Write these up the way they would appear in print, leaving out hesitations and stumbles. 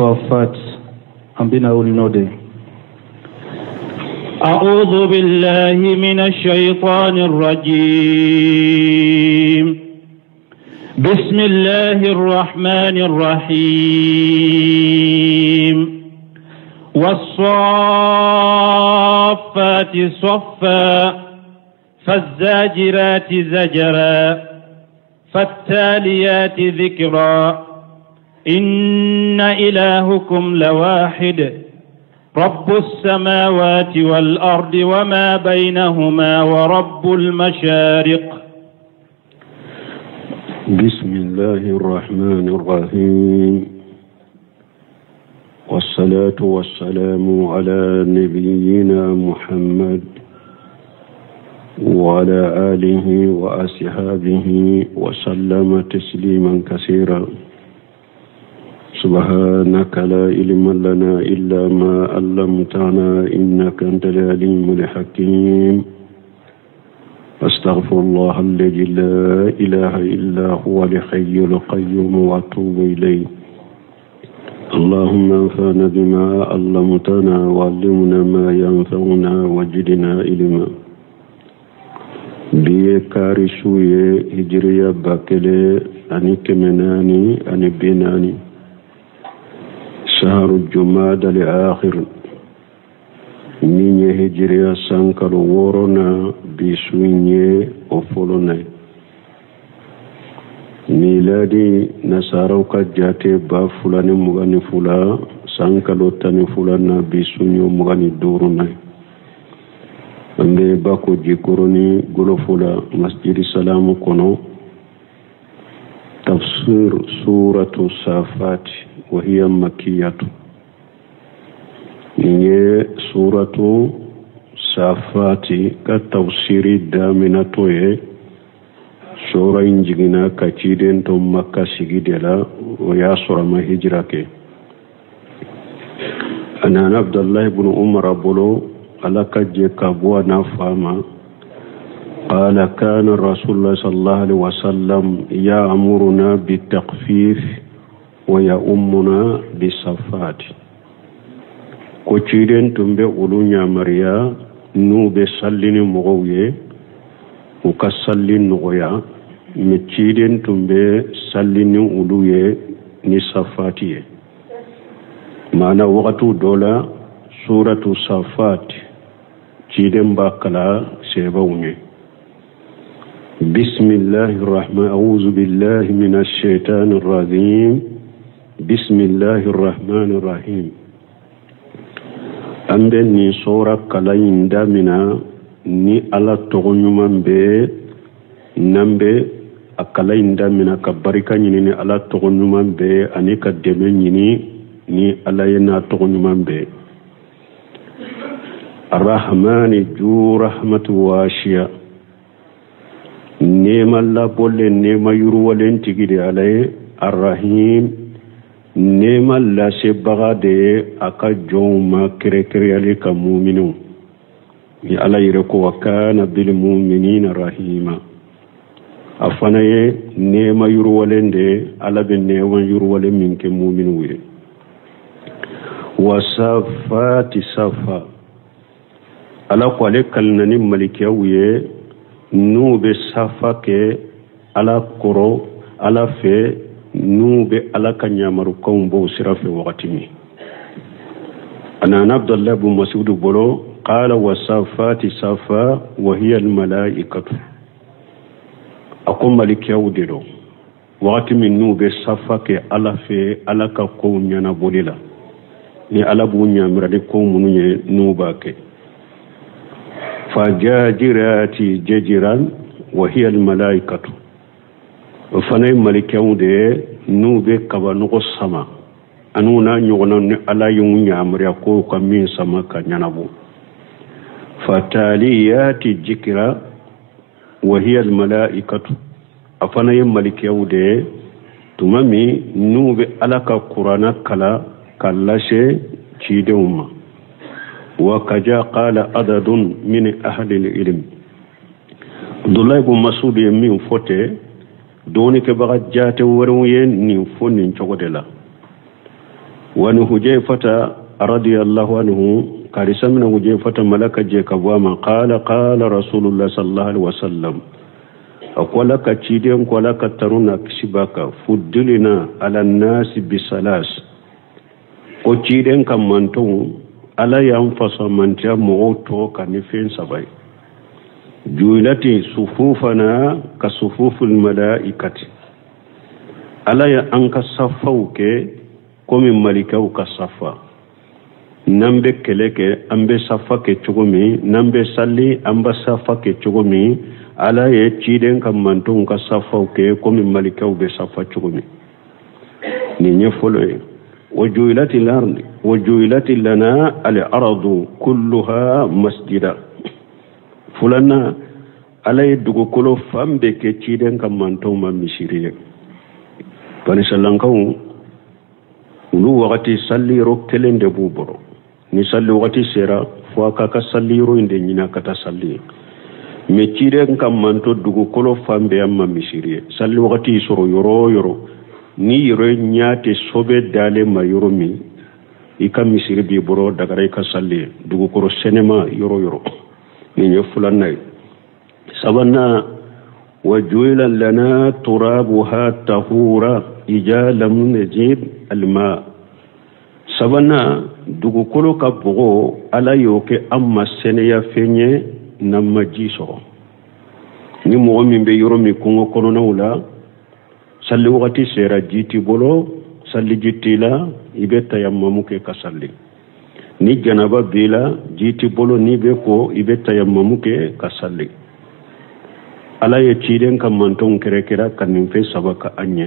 الصافات أمبنا ولنودي. أعوذ بالله من الشيطان الرجيم. بسم الله الرحمن الرحيم. والصافات صفا فالزاجرات زجرا فالتاليات ذكرا إن إلهكم لواحد رب السماوات والأرض وما بينهما ورب المشارق. بسم الله الرحمن الرحيم. والصلاة والسلام على نبينا محمد وعلى آله وأصحابه وسلم تسليما كثيرا. سبحانك لا علم لنا إلا ما علمتنا إنك أنت العليم الحكيم. أستغفر الله الذي لا إله إلا هو الحي القيوم وأتوب إليه. اللهم انفعنا بما علمتنا وعلمنا ما ينفعنا وزدنا علما. بيكاري سوية هجرية باكلي أني كمناني أني بيناني شهر الجماد الآخر من هجرية سانكر وورنا بسويني أفولنا ميلادي نصاروك جاتي بافلاني مغاني فلا سانكالو تاني فلانا بسويني مغاني دورنا ambe bako jikoroni golofula masjidi salamu kono tafsir suratu safat wa hiya makkiyatu. Niye suratu safati ka tafsiri daminato ye sura injigina kachiden to makka sigidela wa yasura ma hijrake. Ana Abdullah ibn Umar bolo على كجك أبوانا فاما قال كان رسول الله صلى الله عليه وسلم يأمرنا بالتخفيف ويأمنا بالصفات. كوتشيرين تنبي أولونيا مريا نوبي سلين مغوية وكسلين نغويا متشيرين تنبي سلين أولوية نصفاتية. معنى وقت دولا سورة الصفات جيدن باكلا سيبوني. بسم الله الرحمن. أعوذ بالله من الشيطان الرجيم. بسم الله الرحمن الرحيم. أمبني سورة كلاين دامنا ني على تغنيمان بي نمبي أكلاين دامنا كباريكا نيني على تغنيمان بي أني كدمين ني على ينا تغنيمان بي. الرحمن جو رحمة واشيا نيم الله بول نيم يروالين تجري عليه. الرحيم نيم الله سبغا دي أكا جوما كريكري عليك مؤمنون يالا يركو وكان بالمؤمنين رحيما. أفنى نيم يروالين دي على بنيم يروالين منك مؤمنون. وصفات صفا ala kwale kalnani malikiyawiye nube safake ala koro ala fe nube ala kanyamaru kombo sirafe wakatimi. أنا عبد الله بن مسعود بولو قال وصفات صفا وهي الملائكة. أقوم مالكياودي لو wakatimi nube safake ala fe ala ka ko nyana bolila ni ala bu nyamira de ko munye nubake. فجاجرات ججرا وهي الملائكة. فني ملكيون دي نوبي كبا نغو سما أنونا نغنى على يوم يامر يقول كمين سما كنينابو. فتاليات جكرا وهي الملائكة. أفني ملكيون دي تمامي نوبي على كقرآن كلا كلاشي تشيدوما. وكجا قال عدد من أهل العلم. عبد الله بن مسعود يمين فوتي دوني كبغا جاتي وروين نين فونين چوغدلا وأن هجيفة رضي الله عنه قال سمنا هجيفة ملك جيك وما قال رسول الله صلى الله عليه وسلم أقول لك تشيدين ولك ترونا كسبك فضلنا على الناس بثلاث وتشيدين كمانتون على ينفس من جاء موتو كنفين سبعي جعلت صفوفنا كصفوف الملائكة على أنك صفوك كم ملكه كصفا نمبر كلك أمبر صفا كتشومي نمبر سالي أمبر صفا كتشومي على يتشيدن كمانتون كصفوك كم ملكه بصفا تشومي نيفولي وجعلت لنا الأرض كلها مسجدا فلنا على يدعو كل فم بكتشيدن كمانتون ما مشيريه فلسلانكو ulu wakati salliro kelende buboro ni salli wakati sera fo kaka salliro inde nyina kata salli me cire kam manto dugu kolo fambe amma misiriye salli wakati soro yoro ni yoro nyaate sobe dale ma yoro mi ikam misiri bi boro dagare ka salli dugu koro senema yoro ni nyofulanay sabana وجعل لنا ترابها طهورا إذا لم نجد الماء سبنا دوغو كولو كبغو على يوكي أما سنيا فيني نما جيسو ni mo min be yoro mi ko kono nawla salli wati sera jiti bolo salli jitila ibe tayammamu ke kasalli ni janaba bila jiti bolo ni be ko ibe tayammamu ke kasalli ala ye ciden kam manton kere kanin fe sabaka anye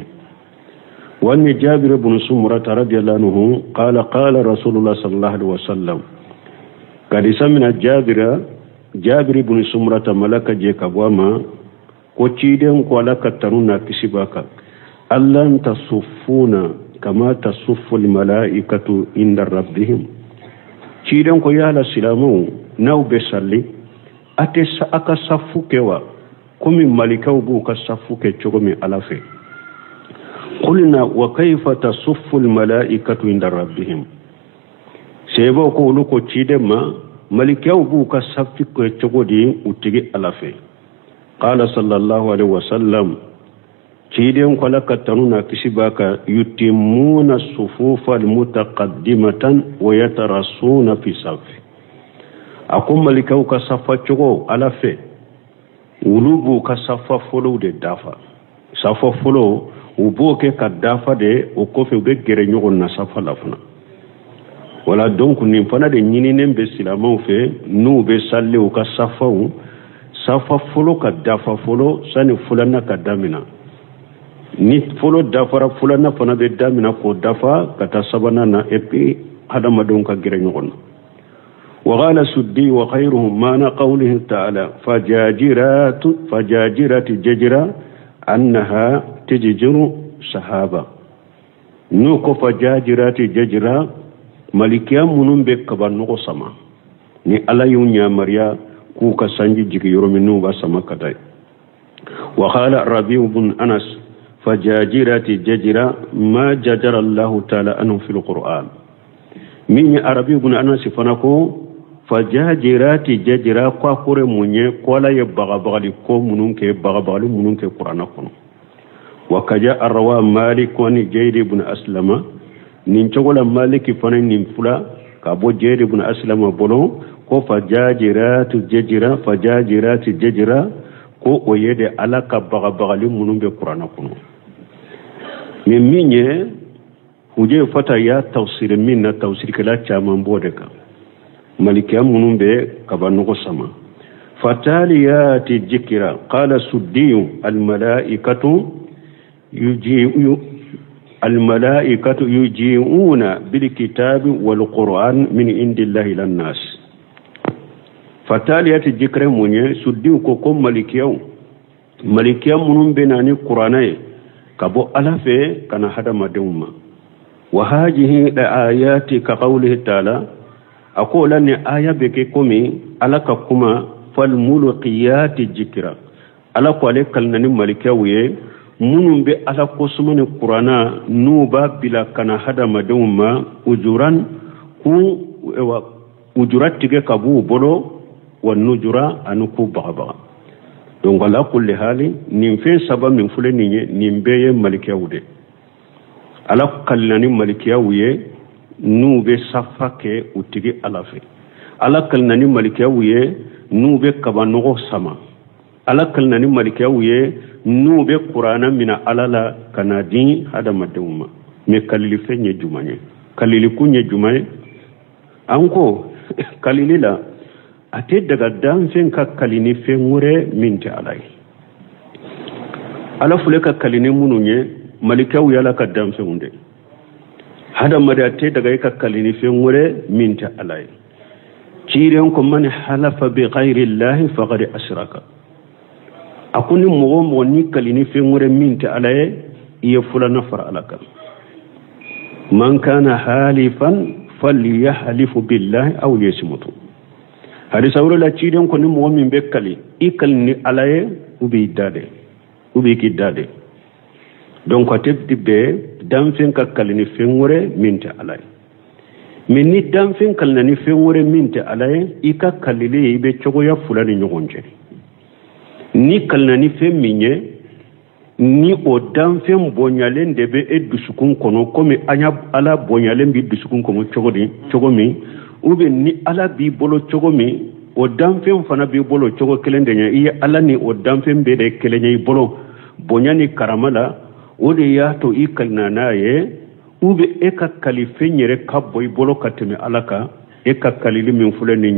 wani jabir ibn sumra radiyallahu anhu qala rasulullah sallallahu alaihi wasallam kadi samina jabir ibn sumra malaka je kabwama ko ciden ko ala kataruna kisibaka allan tasuffuna kama tasuffu al malaikatu inda rabbihim ciden ko yala silamu naw be salli ate aka safu kewa كم ملكه بوك الصفوك تشغمي ألافي قلنا وكيف تصف الملائكة عند ربهم سيبو قولوكو تشيدما ملكه بوك الصفوك تشغدي وتجي ألافي قال صلى الله عليه وسلم تشيدم قلق تنونا كسباك يتمون الصفوف المتقدمة ويترسون في صف أقوم ملكه كصفوك تشغو ألافي ulubu ka safa folo de dafa safa folo uboke ka dafa de o kofe be gere nyogon na safa lafuna wala donc ni fana de nyini nembe silamaw fe nu be salle o ka safa folo ka dafa folo sani fulana ka damina ni folo dafara fulana fana be damina ko dafa kata sabana na epi hadama don ka gere nyogon وقال سدي وخيرهم معنى قوله تعالى فجاجرة ججرة أنها تججر سحابة نوكو فجاجرة ججرة ملكيا منون بكبر نوكو سما ni ala yunya maria ku ka sanji jigi yorominu ba sama kadai wa qala rabi ibn anas fajajirati jajira ma jajara allah ta'ala anhu fil qur'an min arabi ibn anas fanako fajajirati jajira kwa kore munye kola ye bagabagali ko mununke bagabagali mununke qur'ana kono wa kaja arwa malik wa ni jayd ibn aslama nin chogola malik fanan nin fula ka bo jayd ibn aslama bolo ko fajajirati jajira ko oyede alaka bagabagali mununbe qur'ana kono minye huje fata ya tafsir minna tafsir kala chaman bodeka ملكا منوبه كبانو سما فتاليات الذكر قال سدي الملائكة يجيئون بالكتاب والقرآن من عند الله للناس فتاليات الذكر مني سدي كوكم ملكا منوبه ناني قرآني كبو ألفه كان هذا مدوما وهذه الآيات كقوله تعالى أقول أن آية بكيكمي ألك كما فالملقيات الذكرى ألك عليك لنني ملكاوية munum be ala kosumani qur'ana nuba bila kana hada madumma ujuran ku ujurat tige kabu bolo wa nujura anuku baba donc ala kulli hali nim fe saba min fulani nim beye malikiyawde ala kallani malikiyawye nube safake utigi alafe ala kallani malikiyawye nube kabanogo sama ala kallani malikiyawye nube qur'ana mina alala kanadi hada madumma me kalili fenye jumanye kalili kunye jumanye anko kalilila ate daga danfen ka kalini fengure minti alai ala fule ka kalini mununye malikawu yala ka danfen unde hada mada ate daga ka kalini fengure minti alai ciren ko man halafa bi ghairi llahi faqad ashraka akuni mo ni kalini fengure minti alai iya fulana far alaka man kana halifan falyahlif billahi aw yasmutu hadi sawro la ciiden ko ni mo min bekkali ikal ni alaye ubi dade donc ko tebdi be damfen ka kalini fengure minte alaye min ni damfen kalani fengure minte alaye ika kalile be cogo ya fulani nyogonje ni kalani femminye ni o damfen bonyalen de be edusukun kono komi anya ala bonyalen bi dusukun kono cogo mi ube ni ala bi bolo cogo mi o damfen fana bi bolo cogo kelendenya iya ala ni o damfen be de kelenya bolo bonyani karamala o de ya to ikalna naye ube eka kalifenyere kabboy bolo kateme alaka eka kalili min fulani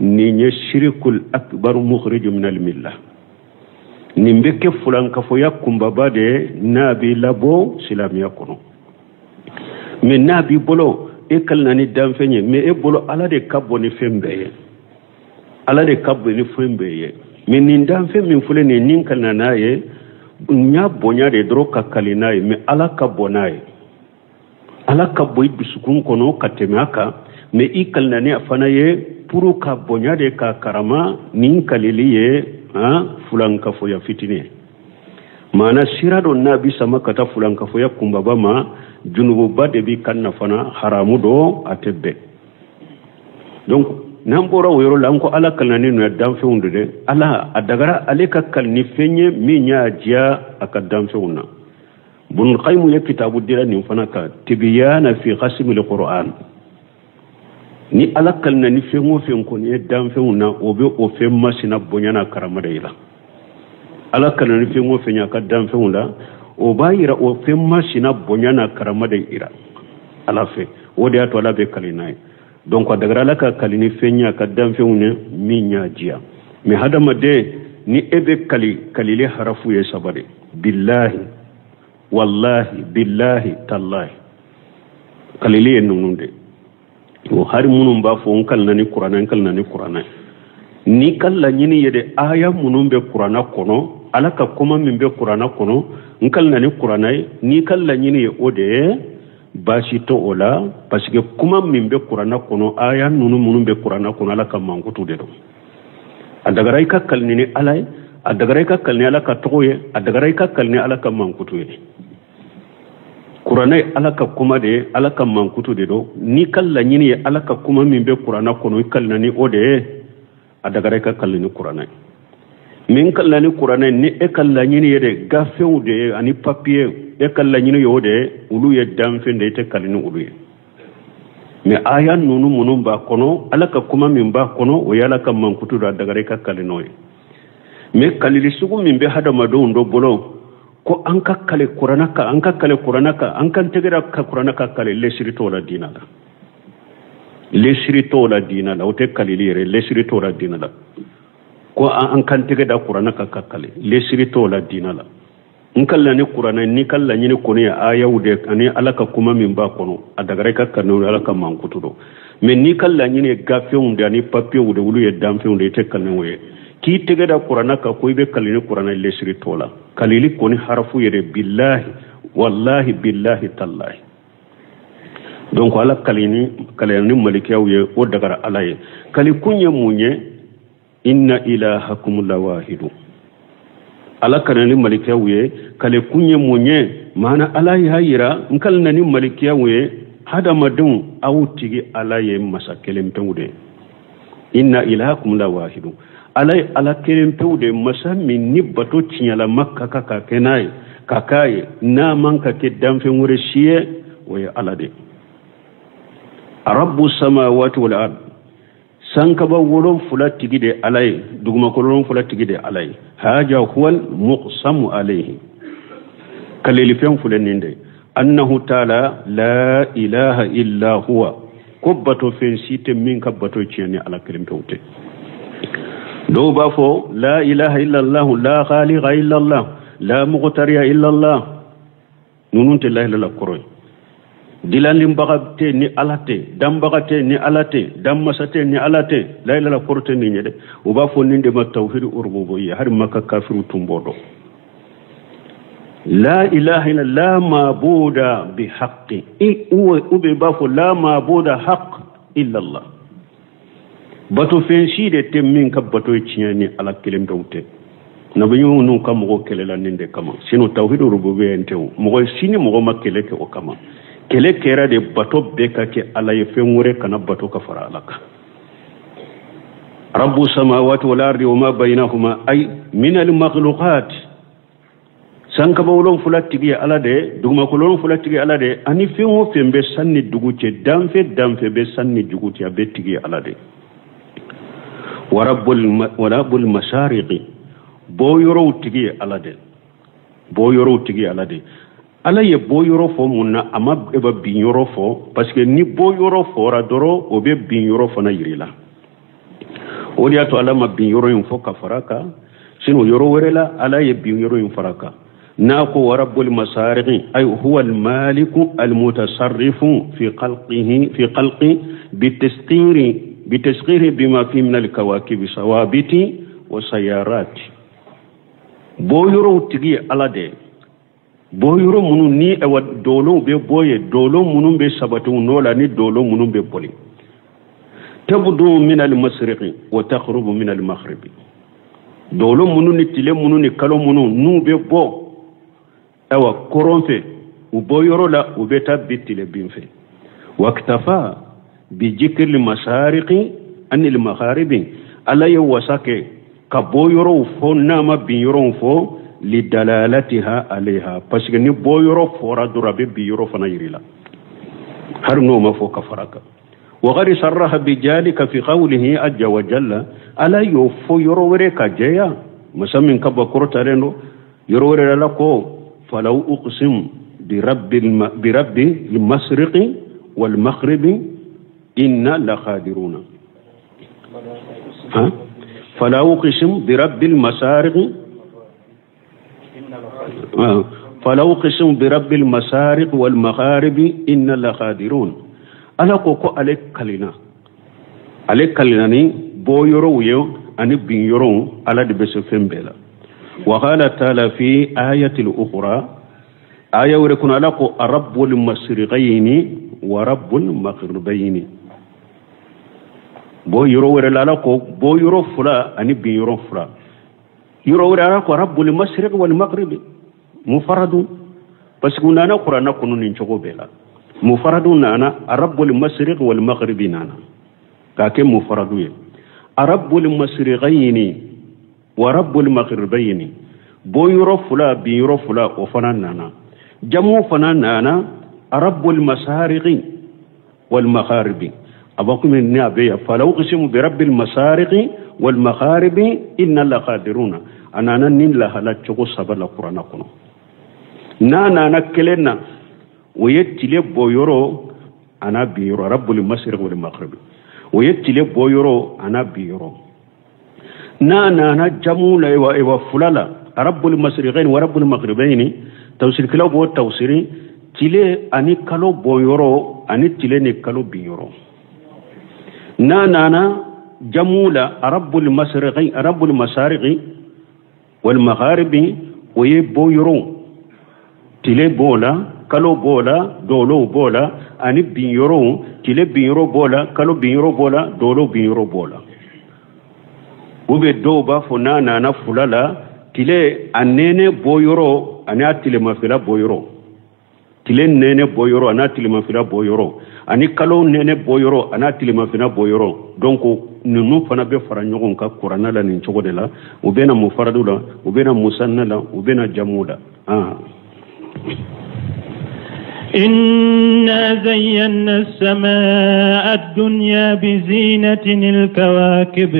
nye shirkul akbar mukhrij min al millah nimbeke fulan kafo yakumba bade nabi labo silamiya kono me nabi bolo ekal nani damfenye me e bolo ala de kabbo ni fembeye me nin damfe min fule ni ninkal nanaye nya bonya de dro kakalinaye me ala kabbo naye ala kabbo idusukun kono katemaka me ikal nani afana ye puru ka bonya de ka karama ninkaliliye fulan kafo ya fitine mana sirado nabi sama kata fulan kafo ya kumbaba ma junubu bade bi kanna fana haramu do atebbe donc nambora woro lanko ala kalani no damfe undude ala adagara aleka kalni fenye minya jia akadamfe unna bun qaymu ya kitabu dira ni fana ka tibyana fi qasimil qur'an ni ala kalna ni fengo fenko ni damfe unna obe o femma sina bonyana karamada ila ala kalna ni fengo fenya ka damfe unna o bayira o femma sina bonyana karamada ira ala fe wodi ato ala be kalinai donc daga la ka kalini fenya ka damfe unne minya jia mi hadama de ni ebe kalile harafu ye sabade billahi wallahi billahi tallahi kalile nununde o har munum ba fo kalnani qur'ana ni kala nyini yede aya munum be qur'ana kono alaka kuma min be qur'ana kono kalnani qur'ana ni kala nyini ode bashi to ola parce que kuma min be qur'ana kono aya nunu munum be qur'ana kono alaka mangutu de do adagarai ka kalnini alai adagarai ka kalni alaka toye adagarai ka kalni alaka mangutu de qur'ana alaka kuma de alaka mankutu de do ni kala nyini alaka kuma min be qur'ana kono kalnani ode adagare ka kalni qur'ana min kalni qur'ana ni e kala nyini yede gafewde ani papier e kala nyini yode ulu ye damfende te kalni ulu ye me aya nunu munum ba kono alaka kuma min ba kono o yalaka mankutu do adagare ka kalno ye me kalili sugu min be hadama do ndo bolo ko anka kale qur'ana ka anka tegera ka qur'ana ka kale lesirito la dina la o te kalilire lesirito la dina la ko anka tegeda qur'ana ka kale lesirito la dina la nkalla ni qur'ana ni kalla ni ko ne ayawde ani alaka kuma min ba kono adagare ka kanu alaka mankutudo men ni kalla ni ne gafeunde ani papier de wulu ye damfeunde te kalne ki tegeda qur'ana ka ko be kalini qur'ana lesiri tola kalili koni harafu yere billahi wallahi billahi tallahi donc ala kalini malikiyaw ye o dagara alaye kali kunye munye inna ilahakum lawahidu ala kanani malikiya wuye kale kunye munye mana ala ya yira nkal nani malikiya wuye hada madun awtigi ala ye masakelen pewde inna ilahakum la wahidu ala kelen pewde masami ni bato tinyala makka kaka kenai kakaye na manka ke damfe ngure shiye waye ala de rabbu samawati wal ard sankaba wolon fulatigi de alay duguma kolon fulatigi de alay haja huwal muqsamu alayhi kaleli fen fuleninde annahu ta'ala la ilaha illa huwa kubbato fen site min kabbato ciani ala kelim tawte do ba fo la ilaha illa allah la khaliqa illa allah la muqtariya illa allah nununte la ilaha illa koroy dilandim bagate ni alate dam bagate ni alate dam masate ni alate la ilaha korte ni nyede o ba fo ninde ma tawhid urububiyya har makka kafiru tumbodo la ilaha illa la mabuda bi haqqi ube ba fo la mabuda haqq illa allah bato fen shide temmin ka bato ciani ala kelem dawte na banyu nu kam go kelela ninde kama sino tawhid urububiyya entew mo sini mo makele ke o kama kele kera de bato beka ke ala ye fenwure kana bato ka fara alaka rabbu samawati wal ardi wama bainahuma ay min al makhluqat sanka bawlon fulatigi ala de duguma ko lon fulatigi ala de ani fenwo fembe sanni duguce damfe be sanni duguce be tigi ala de wa rabbul mashariqi bo yoro tigi ala de ala ye bo yoro fo munna ama eba bin yoro fo parce que ni bo yoro fo ra doro o be bin yoro fo na yirila o dia to ala ma bin yoro yin fo ka faraka sino yoro werela ala ye bin yoro yin faraka na ko wa rabbul masariqi ay huwa al malik al mutasarrif fi khalqi bi tasghiri bima fi min al kawakib sawabiti wa sayarat bo yoro tigi ala de bo yoro munu ni e wad dolo be boye dolo munu be sabatu nola ni dolo munu be poli tabdu min al masriqi wa takhrubu min al maghribi dolo munu ni tile munu ni kalo munu nu be bo ewa koronfe u bo yoro la u be tabitile binfe waqtafa bi jikr al masariqi an al magharibi ala yawsake ka bo yoro fo nama bin yoro fo lidalalatiha alayha parce que ni bo yoro fora durabe bi yoro fana yirila har no ma fo kafaraka wa ghari sarraha bi jalika fi qawlihi ajja wa jalla ala yofo yoro wore ka jeya musammin ka bakurta reno yoro wore la ko falau uqsim bi rabbil masriqi wal maghribi inna la qadiruna falau uqsim bi rabbil masariqi فلو قسم برب المسارق والمغارب إن لقادرون أنا كوكو عليك كلنا ني بو يرو يو أني بين يرو على دبس فمبلا وقال تعالى في آية الأخرى آية وركن على رب المشرقين ورب المغربين بو يرو ورلا بو يرو فلا أني بين يرو فلا يرو ورلا رب المشرق والمغرب مفرد بس كنا نقرأ نكون نشوفه بلا مفرد نانا رب المشرق والمغرب نانا كاكم مفرد رب المشرقين ورب المغربين بو يرفلا بيرفلا وفنا نانا جمو فنا نانا رب المشارق والمغارب أبوكم من نابية فلو قسموا برب المشارق والمغارب إن لقادرون أنا نين لها لا تشوفوا سبب القرآن كنا نانا نكلنا ويتلي بويرو أنا بيرو رب المشرق والمغرب ويتلي بويرو أنا بيرو نانا جمو لا وفلالا رب المشرقين ورب المغربين توصيل كلا بو توصيلي تلي أني كلو بويرو أني تلي نكلو بيرو نانا جمو لا رب المشرقين رب المشارق والمغارب ويبويرو تلي بولا كالو بولا دولو بولا أني بيرو تلي بيرو بولا كالو بيرو بولا دولو بيرو بولا وبدوبا فنانا نفلا tile anene boyoro ana tile mafila boyoro tile nene boyoro ana tile mafila boyoro ani kalo nene boyoro ana tile mafila boyoro donc nunu fana be fara ɲɔgɔn ka kurana la nin cogo de la u bena mufaradu la u bena musanna la u bena jamu la إنا زينا السماء الدنيا بزينة الكواكب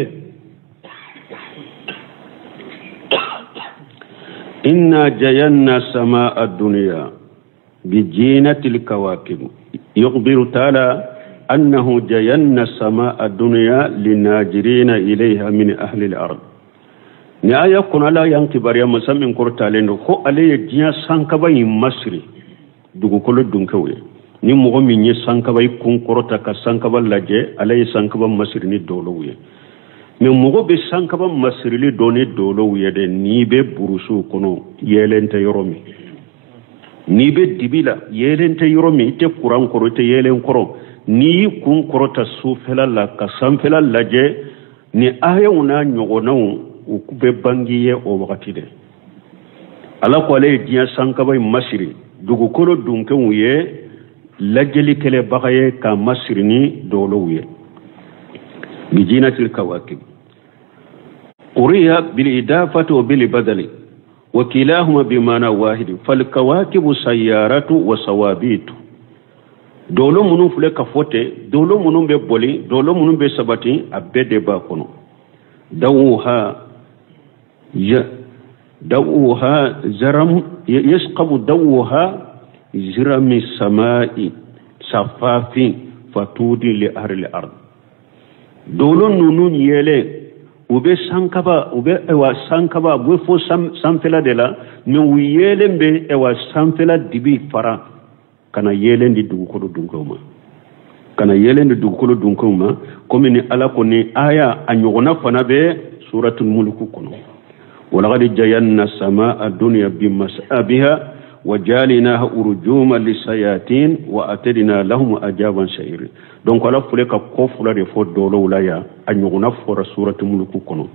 إنا زينا السماء الدنيا بزينة الكواكب يخبر تعالى أنه زينا السماء الدنيا للناظرين إليها من أهل الأرض نهاية كنا لا ينكبر يا مسلم كرتالين هو عليه جيا سانكباي مصري dugukolo dunkewe ni mogo min ye sankaba kun korota ka sankaba laje ala ye sankaba masirni dolow ye mais mogo be sankaba masirli doni dolow ye de ni be burusu kono yelente yoromi ni be dibila yelente yoromi te kuran koro te yelen koro ni kun korota sufela la ka sanfela laje ni ayuna nyogonaw u kube bangiye o wakati de ala ko ale diya sankaba masiri dugukolo dunkenw ye lajeli kele bagaye ka masirni dolow ye bijinatil kawakib uriya bil idafati wa bil badali wa kilahuma bimana wahid fal kawakibu sayyaratu wa sawabitu dolo munun fule ka fote dolo munun be boli dolo munun be sabati abede ba kono دوها زرم يسقب دوها زرم السماء صفاف فتودي لأهل الأرض دولون نونون يلي وبي سانكبا وبي اوا سانكبا بوفو سامفلا دلا نو يلم بي اوا سامفلا دبي فرا كان يلن دي دوكولو دونكوما كان يلن دي دوكولو دونكوما كومني الا كوني آية انيغنا فنا بي سورة الملك كونو ولقد جينا السماء الدنيا بمسابها وجعلناها أرجوما للشياطين وأعتدنا لهم عذابا سعيرا دونك على فلك كفر رفض دولو لايا أن يغنفر سورة الملك كنو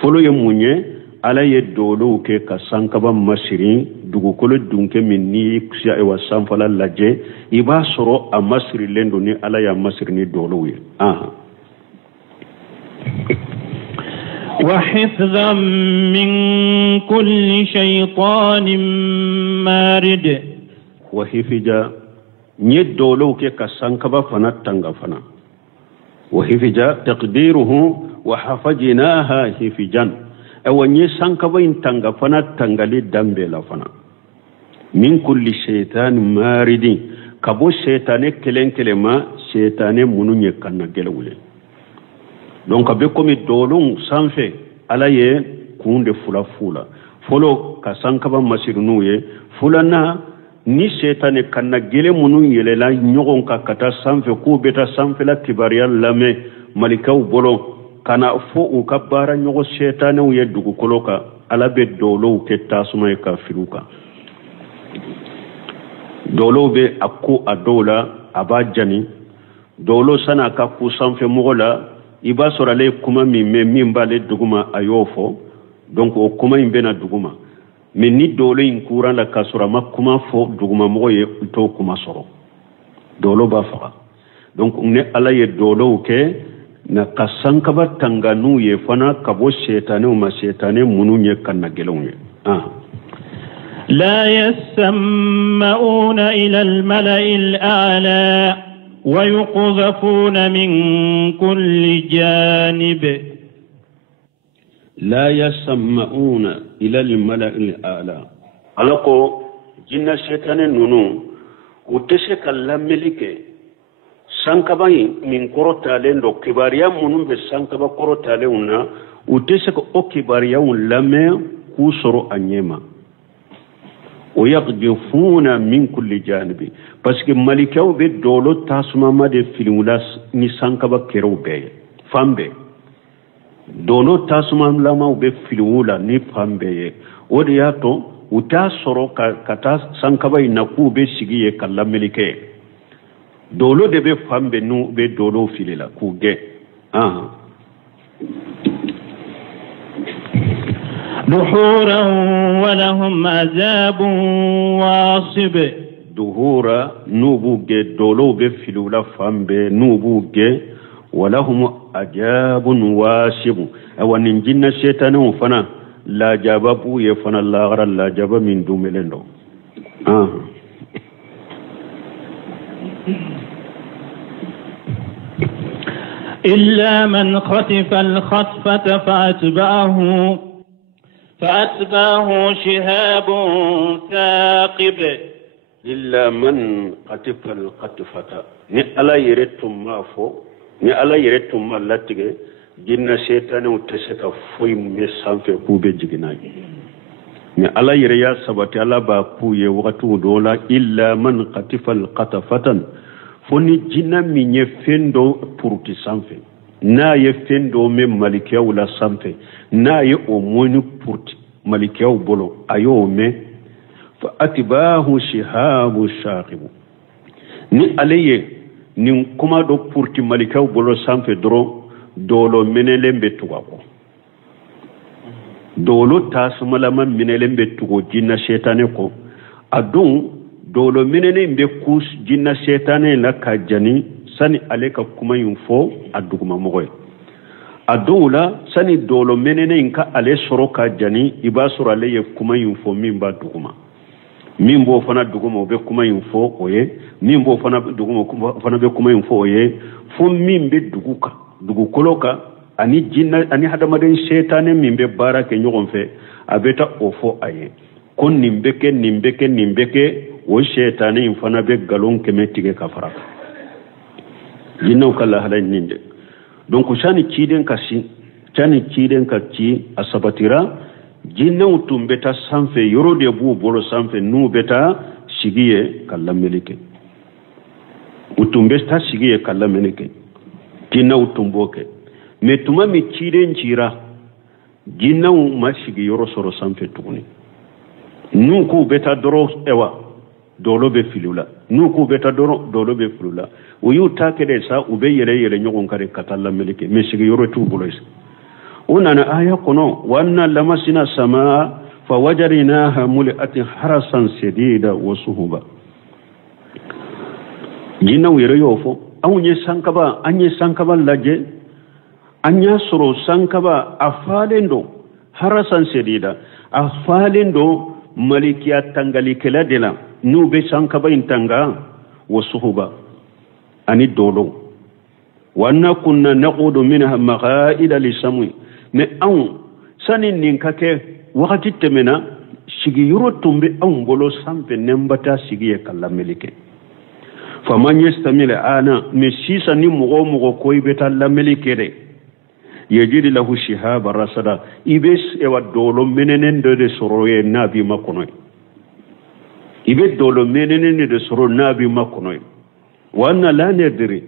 فلو يموني على يدولو كي كسانكبا مسيرين دوغو كل دونك مني كسيا إيوا سانفلا لاجي إبا سرو أمسيري لندوني على يا مسيرين دولو وحفظا من كل شيطان مارد وحفظا ندولو كي كسانكبا فنا تنغا فنا وحفظا تقديره وحفظناها حفظا او ني سانكبا تنغا فنا تنغالي دامبلا فنا من كل شيطان مارد كبو شيطان كلين كلمه شيطان منو نيكنا gelawule donc abe komi dolon sanfe ala ye kunde fula folo ka sankaba masirnu ye fulana ni setane kanna gele munu yelela nyogon ka kata sanfe ko beta sanfe la tibariya lame malikaw bolo kana fo u ka bara nyogo setane ye dugu koloka ala be dolo ke tasuma e ka firuka dolo be akko adola abajani dolo sana ka ku sanfe mogola iba sorale kuma min bale duguma ayofo donc o kuma imbena duguma mais ni dolo in kuran la kasura makuma fo duguma moye to kuma soro dolo ba fa donc ne ala ye dolo ke na kasanka ba tanganu ye fana kabo shetane o ma shetane munu nye kanna gelonye لا يسمعون إلى الملأ الأعلى ويقذفون من كل جانب لا يسمعون إلى الملأ الأعلى ألقوا جنة شيطان نونو وتشك اللاملك سانكباي من كورتالين دو كباريا منون بسانكبا كورتالين وتشك أو كباريا لامي كوسرو أنيما ويقذفون من كل جانب parce que malikaw be dolo tasuma ma de filmulas ni sankaba kero be fambe dolo tasuma lama be filula ni fambe o de yato uta soro kata sankaba ina ku be sigiye kala melike dolo de be fambe nu be dolo filila ku ge دحورا ولهم عذاب واصب دهورا نوبوغ دولو بفلولا فامب نوبوغ ولهم عذاب واسب او نجن شيطان فنا لا جابو يفنا لا غر لا جاب من دوملندو إلا من خطف الخطفة فأتبعه شهاب ثاقب إلا من خطف الخطفة ni ala yeretum ma fo ni ala yeretum ma latige jinna shaytan o teseka foy me sanfe kube jiginaji ni ala yere ya sabati ala ba kuye wakatu dola illa man khatifa alqatafatan foni jinna minye fendo purti sanfe na ye fendo me malikiya wala sanfe na ye o moni purti malikiya bolo ayo me fa atbahu shihabu shaqibu ni alaye ni kuma do purti malikiya bolo sanfe dro dolo menelembe tuwako dolo tasmalama menelembe tugo jinna shaytane ko adun dolo menene mbe kus jinna shaytane la kajani sani aleka kuma yunfo aduguma mogoy adula sani dolo menene inka ale soro kajani ibasoro ale kuma yunfo mimba duguma mimbo fana duguma be kuma yunfo oye mimbo fana duguma fana be kuma yunfo oye fo mimbe duguka dugu koloka ani jinna ani hadamaden shaytane mimbe barake nyogon fe abeta ofo aye kon nimbeke wo shaytane infana be galon kemetige kafara jinna kala halay ninde donc chani ciden kasi asabatira jinna utumbeta sanfe yorode bu bolo sanfe nu beta sigiye kala melike utumbesta sigiye kala melike jinna utumboke metuma mi ciden cira jinna ma sigi yoro soro sanfe tuguni nu ku beta doro ewa dolo be filula nu ku beta dolo be filula o yu takede sa ube yere nyogon kare katalla melike me sigi yoro tu bulois unana aya kono wanna lamasina samaa fawajadnaha muli'atin harasan sadida wa suhuba jinna yere yofo anye sankaba laje anya soro sankaba afalendo harasan sadida afalendo malikiya tangali kala dela nube sankaba intanga wasuhuba ani dolo wanna kunna naqudu minha maqaida lisamwi me aw sanin ninkake wakati temena sigi yuro tumbe aw bolo sampe nembata sigi kala melike faman yastamila ana me sisa ni mugo koy beta la melike de yajidi lahu shihaba rasada ibes ewa dolo menenen de soroye nabi makonoy ibe dolo menenen de soro nabi makonoy wanna la nadri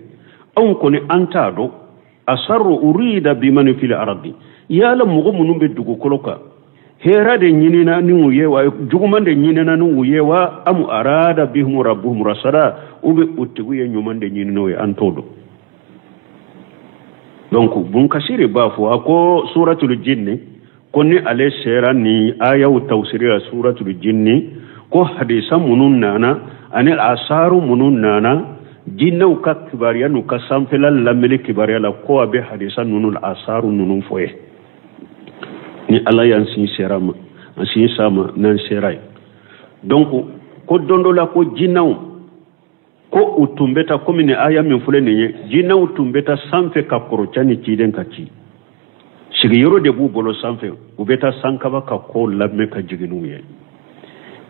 on koni antado asarru urida biman fil ardi yala mugo munumbe dugu koloka herade nyinina ni uyewa jugumande nyinina ni uyewa am arada bihum rabbuhum rasada ube utiguye nyumande nyinino e antodo donc bun kasiri bafu ako suratul jinni konni ale sera ni aya tawsiriya suratul jinni ko hadisa munun nana anil asaru munun nana jinna ka kibariya nu ka samfela lameli kibariya la ko abe hadisa nunul asaru nunun foye ni ala yan sin serama sin sama nan serai donc ko dondola ko jinnaw ko utumbeta komine aya min fuleni jinna utumbeta sanfe ka korochani ciden kaci sigi yoro de bu bolo sanfe ubeta sankaba ka ko lamme ka jiginuye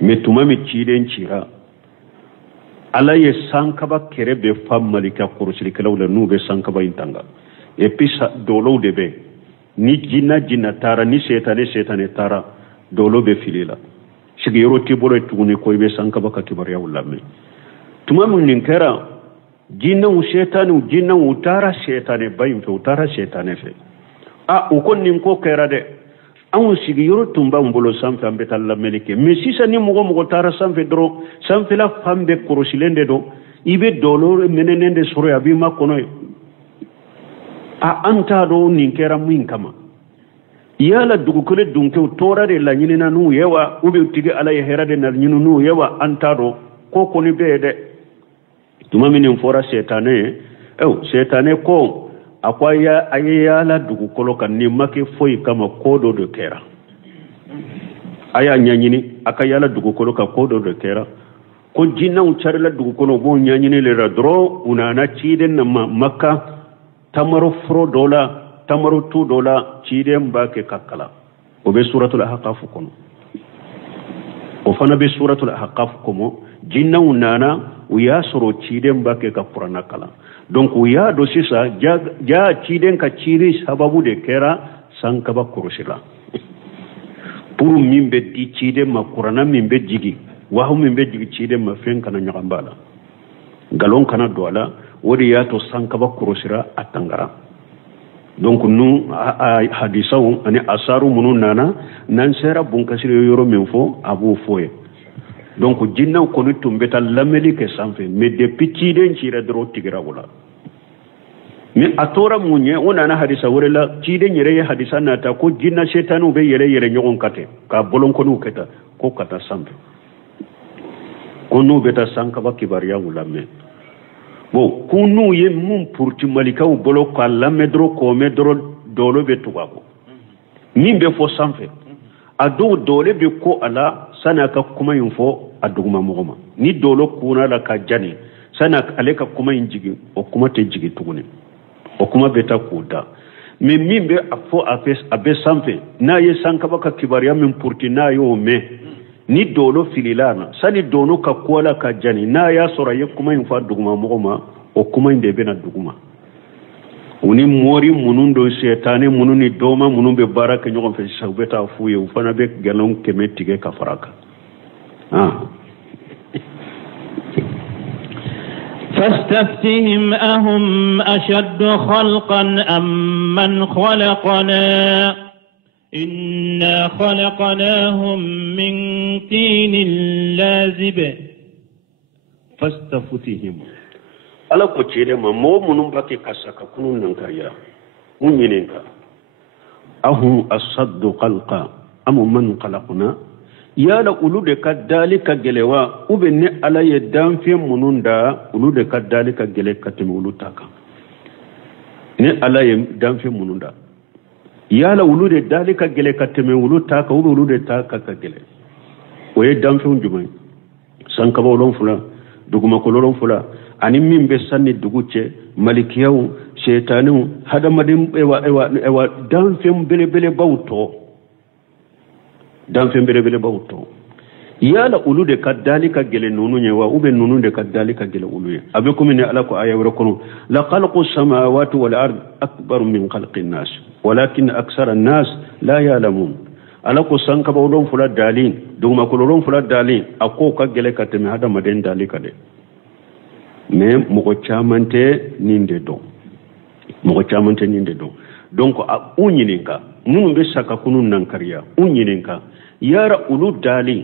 metuma mi ciden cira ala ye sankaba kerebe famali ka korochili kalawla nube sankaba intanga e pisa dolo debe ni jinna tara ni setane tara dolo be filila sigi yoro ti bolo tuguni ko be sankaba ka kibariya lamme tumamun ninkara jinna utara shetane bayim fe utara shetane fe ukon ninko kera de an sigi yoro tumba mbolo sanfe ambeta la melike mais sisa ni mugo tara sanfe dro sanfe la fambe korosilende do ibe dolore menenende soro ya bima kono anta do ninkera muin kama yala dugukole dunke torare la nyinina nu yewa ube tigi ala ye herade na nyinu nu yewa antaro ko koni bede tuma minin fora setane setane ko akwaya ayala dugukolo kan ni make foi kama kodo de kera aya nyanyini akayala dugukolo ka kodo de kera ko jinna uncharla dugukolo bo nyanyini le radro unana chiden na makka tamaro fro dola tamaro $2 chiden ba ke kakala o be suratul ahqaf kono o fana be suratul ahqaf komo jinna unana uya soro chiden ba ke ka purana kala donc uya do sisa ja chiden ka chiri sababu de kera sankaba kurusila pour mimbe di chiden ma kurana mimbe jigi wahu mimbe jigi chiden ma fen kana nyakambala galon kana doala wodi ya to sankaba kurusira atangara donc nu hadisawu ani asaru munun nana nan sera bunkasire yoro min fo abu foye donc jinna ko ni tumbeta lameli ke sanfe mais depuis ciden cira dro tigira wala mais atora munye ona na hadisa wala ciden yere hadisa na ta ko jinna shetanu be yere nyogon kate ka bolon ko nu keta ko kata sanfe ko nu beta sanka ba kibariya wala me bon kunu ye mun purti malikaw bolo ka lamedro ko medro dolo be tubako min be fo sanfe adu dole be ko ala sana ka kuma yin fo aduguma mogoma ni dolo kuna la ka jani sana ale ka kuma yin jigi o kuma te jigi tuguni o kuma beta kuda mais min be afo abe sanfe na ye sanka baka kibariya min purti na yo me ni dolo fililana sani dono ka kola ka jani na ya sora ye kuma yin fa duguma mogoma o kuma inde be na duguma uni mori munun do setane munun ni doma munun be baraka nyogon fe sabeta fuye u fana be galon kemetige ka faraka فاستفتهم أهم أشد خلقا أم من خلقنا إنا خلقناهم من طين لازب فاستفتهم ala ko cire ma mo munun bake kasaka kunun nan kariya mun yininka ahum asaddu khalqa am man khalaqna ya la ulude kadalika gelewa ubenne ala ye danfe munun da ulude kadalika gele katim ulutaka ne ala ye danfe munun da ya la ulude dalika gele katim ulutaka ulude taka ka gele oye danfe unjumai sanka bolon fula duguma kololon fula ani min be sanni duguce malikiyaw shaytanu hadamadin ewa danfem bele bawto yala ulude kadalika gele nunu nyewa ube nunu de kadalika gele uluye abekum ni ala ko aya warakono la khalqu samawati wal ard akbar min khalqi an-nas walakin akthara an-nas la ya'lamun ala ko sanka bawdon fula dalin duguma kololon fula dalin akko ka gele kateme hadamadin dalika de mais moko chamante ninde do donc a unyininka nunu be saka kunun nan kariya unyininka yara ulu dali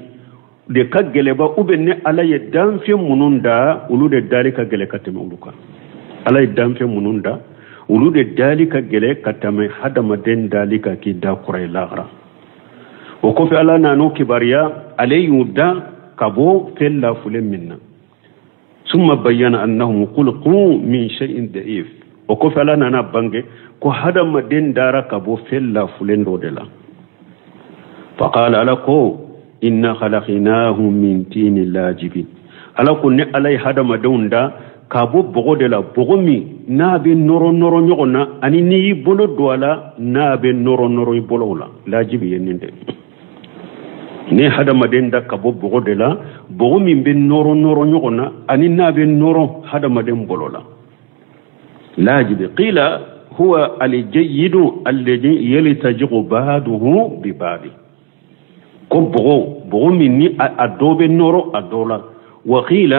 de kagele ba ubenne ala ye danfe mununda ulu de dali kagele katame uluka ala ye danfe mununda ulu de dali kagele katame hadama den dali ka ki da kurai lagra o ko fi ala nanu kibariya alayuda kabo fella fulen minna ثم بين أنهم خلقوا من شيء ضعيف وكفى لنا نبانge ko hada madin dara kabo fella fulendo dela faqala alako inna khalaqnahu min tin lajibin alako ne alai hada madunda kabo bogo dela bogo mi na be noro nyogona ani ni bolo doala na be noro bolola lajibi yeninde ne hada madenda kabo bogo dela bogo mi be noro nyogona ani na be noro hada maden bolola lajibi qila هو الجيد الذي يلتجق بعضه ببعض كبغو مني أدوب النور أدولا وقيل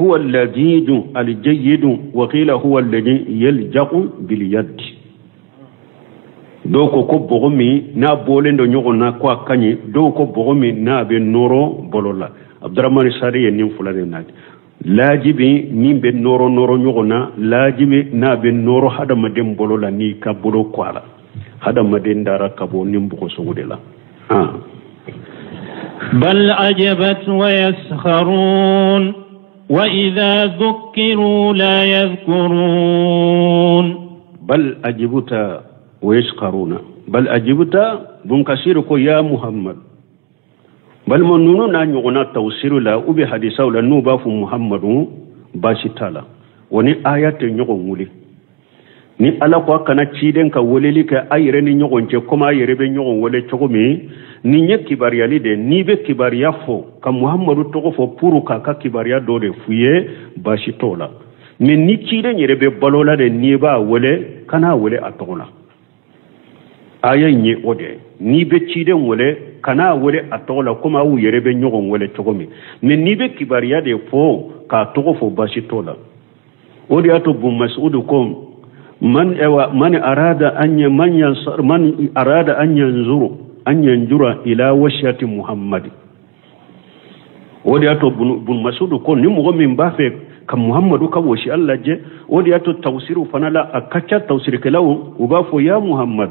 هو اللذيذ الجيد وقيل هو الذي يلجق باليد دوكو كبغو مي نا بولين دو نيغو نا كوا كاني دوكو بغو مي نا بنورو بولولا عبد الرحمن ساري نيم فلان ناك lajibi min be noro nyogona lajibi na be noro hada madem bolola ni ka bolo kwala hada maden dara kabo nimbuko sugudela بل عجبت ويسخرون وإذا ذكروا لا يذكرون بل عجبت ويسخرون بل عجبت بنكسيرك يا محمد بل من نونا نيغنا توسير لا أبي حديثا ولا نوبا محمد باشي تالا وني آيات نيغن ولي ni ala ko kana ciden ka woleli ka ayre ni nyogon ce kuma ayre be nyogon wole chogomi ni nye kibariyali de ni be kibariya fo ka muhammadu togo fo puru ka kibariya do de fuye bashi tola mais ni ciden yere be balola de ni ba wole kana wole atola aya nye ode ni be ciden wole kana wole atola kuma wu yere be nyogon wole chogomi mais ni be kibariya de fo ka togo fo bashi tola odi ato bu mas'udu kom من أراد أن ينظر إلى وشية محمد ودياتو بن مسعود كون نمو من بافك كمحمد كوشي الله جي ودياتو توسير فنالا أكاچا توسير كلاو وبافو يا محمد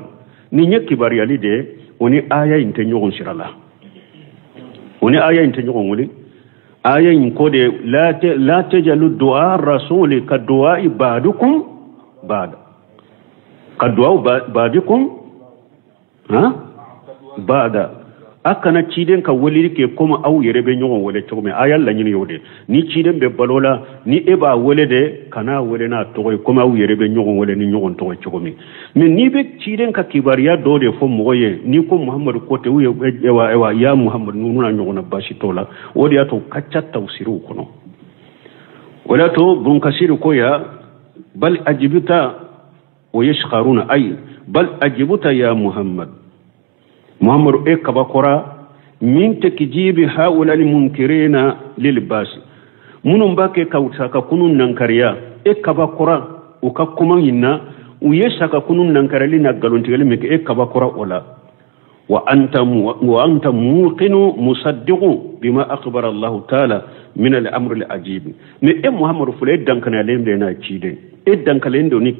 نيني كبار يالي دي وني آية انتنيوغن شرالا وني آية انتنيوغن ولي آية انكودي لا تجلوا دعاء الرسول كدعاء بعدكم بعد كدعاء بعدكم بعد akana ciden ka woliri ke kuma au yerebe nyogon wole chogme ayal la nyini yode ni ciden be balola ni eba wole de kana wole na togo kuma au yerebe nyogon wole ni nyogon togo chogme mais ni be ciden ka kibariya do de fo moye ni ko muhammad ko te ewa ya muhammad nuna nyogona bashi tola wodi ato kacca tawsiru kono wala to bun kasiru ko ya bal ajibta wa yashkharuna ay bal ajibta ya muhammad محمد إكبا قرى من تكجيب هؤلاء المنكرين للباس منهم باكي كوتاكا كنون ننكريا إكبا قرى وكاكما ينا ويساكا كنون ننكريا لنقلون تغلمك إكبا قرى ولا وأنت موقن مصدق بما أخبر الله تعالى من الأمر العجيب من محمد فليد دانكنا لهم لنا تشيدين إدانكا لهم دوني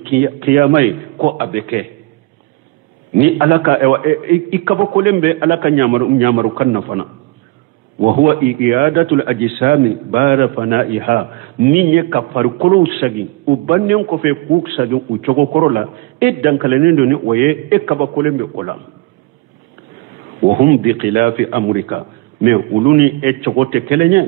كيامي كو أبكي ni alaka ewa ikaba kolembe alaka nyamaru kanna fana wa huwa iadatul ajsami bara fanaiha ninye kafar kolo sagi ubannen ko fe kuk sagi u chogo korola eddan kalenen doni oye ikaba kolembe ola wa hum bi khilafi amrika me uluni e chogo te kelenye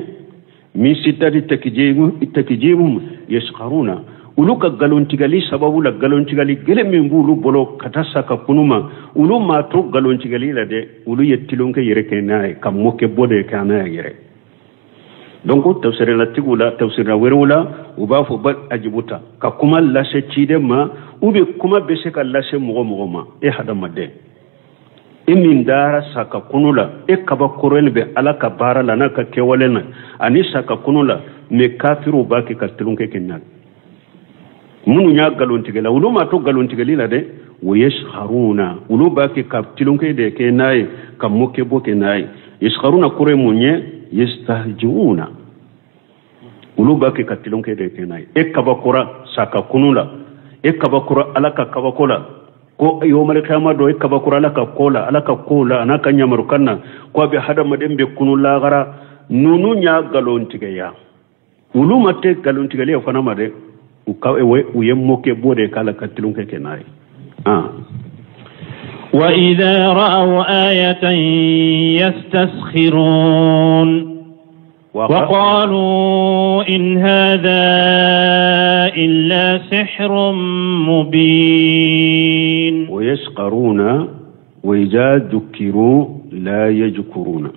mi sitati takijibu yaskaruna uluka galontigali sababu la galontigali gele membulu bolo katasa ka kunuma ulu ma to galontigali la de ulu yettilonke yere kenay kam moke bode kana yere donc tafsir la tigula tafsir la werula ubafu bal ajibuta ka kuma la se cide ma ube kuma be se ka la se mogo ma e hada madde imin dara saka kunula e kaba korel be alaka bara la naka kewalena ani saka kunula me kafiru baki ka tilonke kenal munu nya galontigala ulu ma to galontigali la de wayashharuna ulu baki kaptilunke de ke nay kam moke boke nay yashharuna kure munye yastahjiuna ulu baki kaptilunke de ke nay e kabakura saka kunula e kabakura alaka kabakola ko yomal kiyama do e kabakura alaka kola anaka nyamarukanna ko be hada madembe kunula gara nunu nya galontigaya ulu mate galontigali fana made ويمك بودي كالا كتلون كناي وإذا رأوا آية يستسخرون وقالوا إن هذا إلا سحر مبين ويسخرون وإذا ذكروا لا يذكرون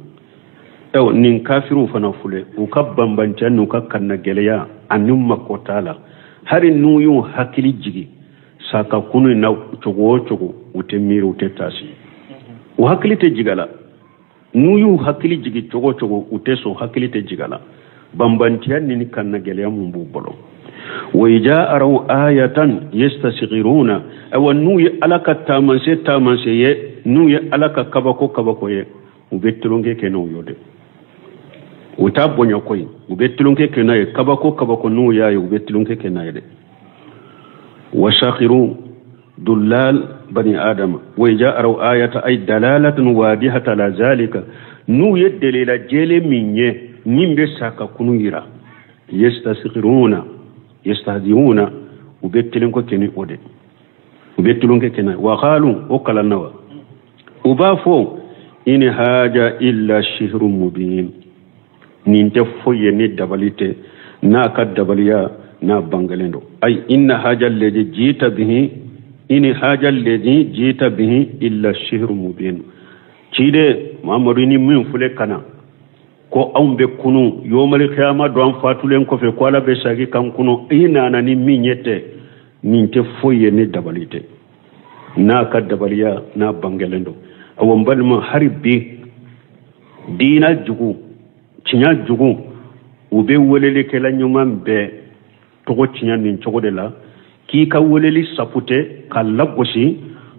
أو نين كافرون فنفله وكبن بنجان وككن جليا أنهم مكوتالا hari nuyu hakili jigi saka kunu na chogo utemiri utetasi u hakili te jigala nuyu hakili jigi chogo uteso hakili te jigala bambantiya ni kanna gele mumbu bolo wa ija araw ayatan yastasighiruna aw nuyu alaka tamanse ye nuyu alaka kabako ye ubetulonge keno yode utabonyo koy ubetulunke kenaye kabako nu yaye ubetulunke kenaye de washakhiru دلال بني آدم وإذا أروا آية أي دلالة واضحة على ذلك نو يدليل جيل من بساك كنويرا يستهزئون وبيتلنكو كني أودي وبيتلنكو كني وقالوا وقال النوى وبافو إن هذا إلا شهر مبين ننتفو يندباليت ناكا دباليا نا بانغلندو أي إن هذا الذي جيت به إن هذا الذي جيت به إلا الشهر مبين كده ماموريني من فلكنا ko awbe kunu yomali khiyama do am fatulen ko fe ko ala be sagi kan kunu ina nani minyete ninte foye ne dabalite na ka dabaliya na bangelendo awon balma harbi dina jugu cinya jugu ube wolele kala nyuma be to cinya nin de la ki ka woleli sapute ka lagosi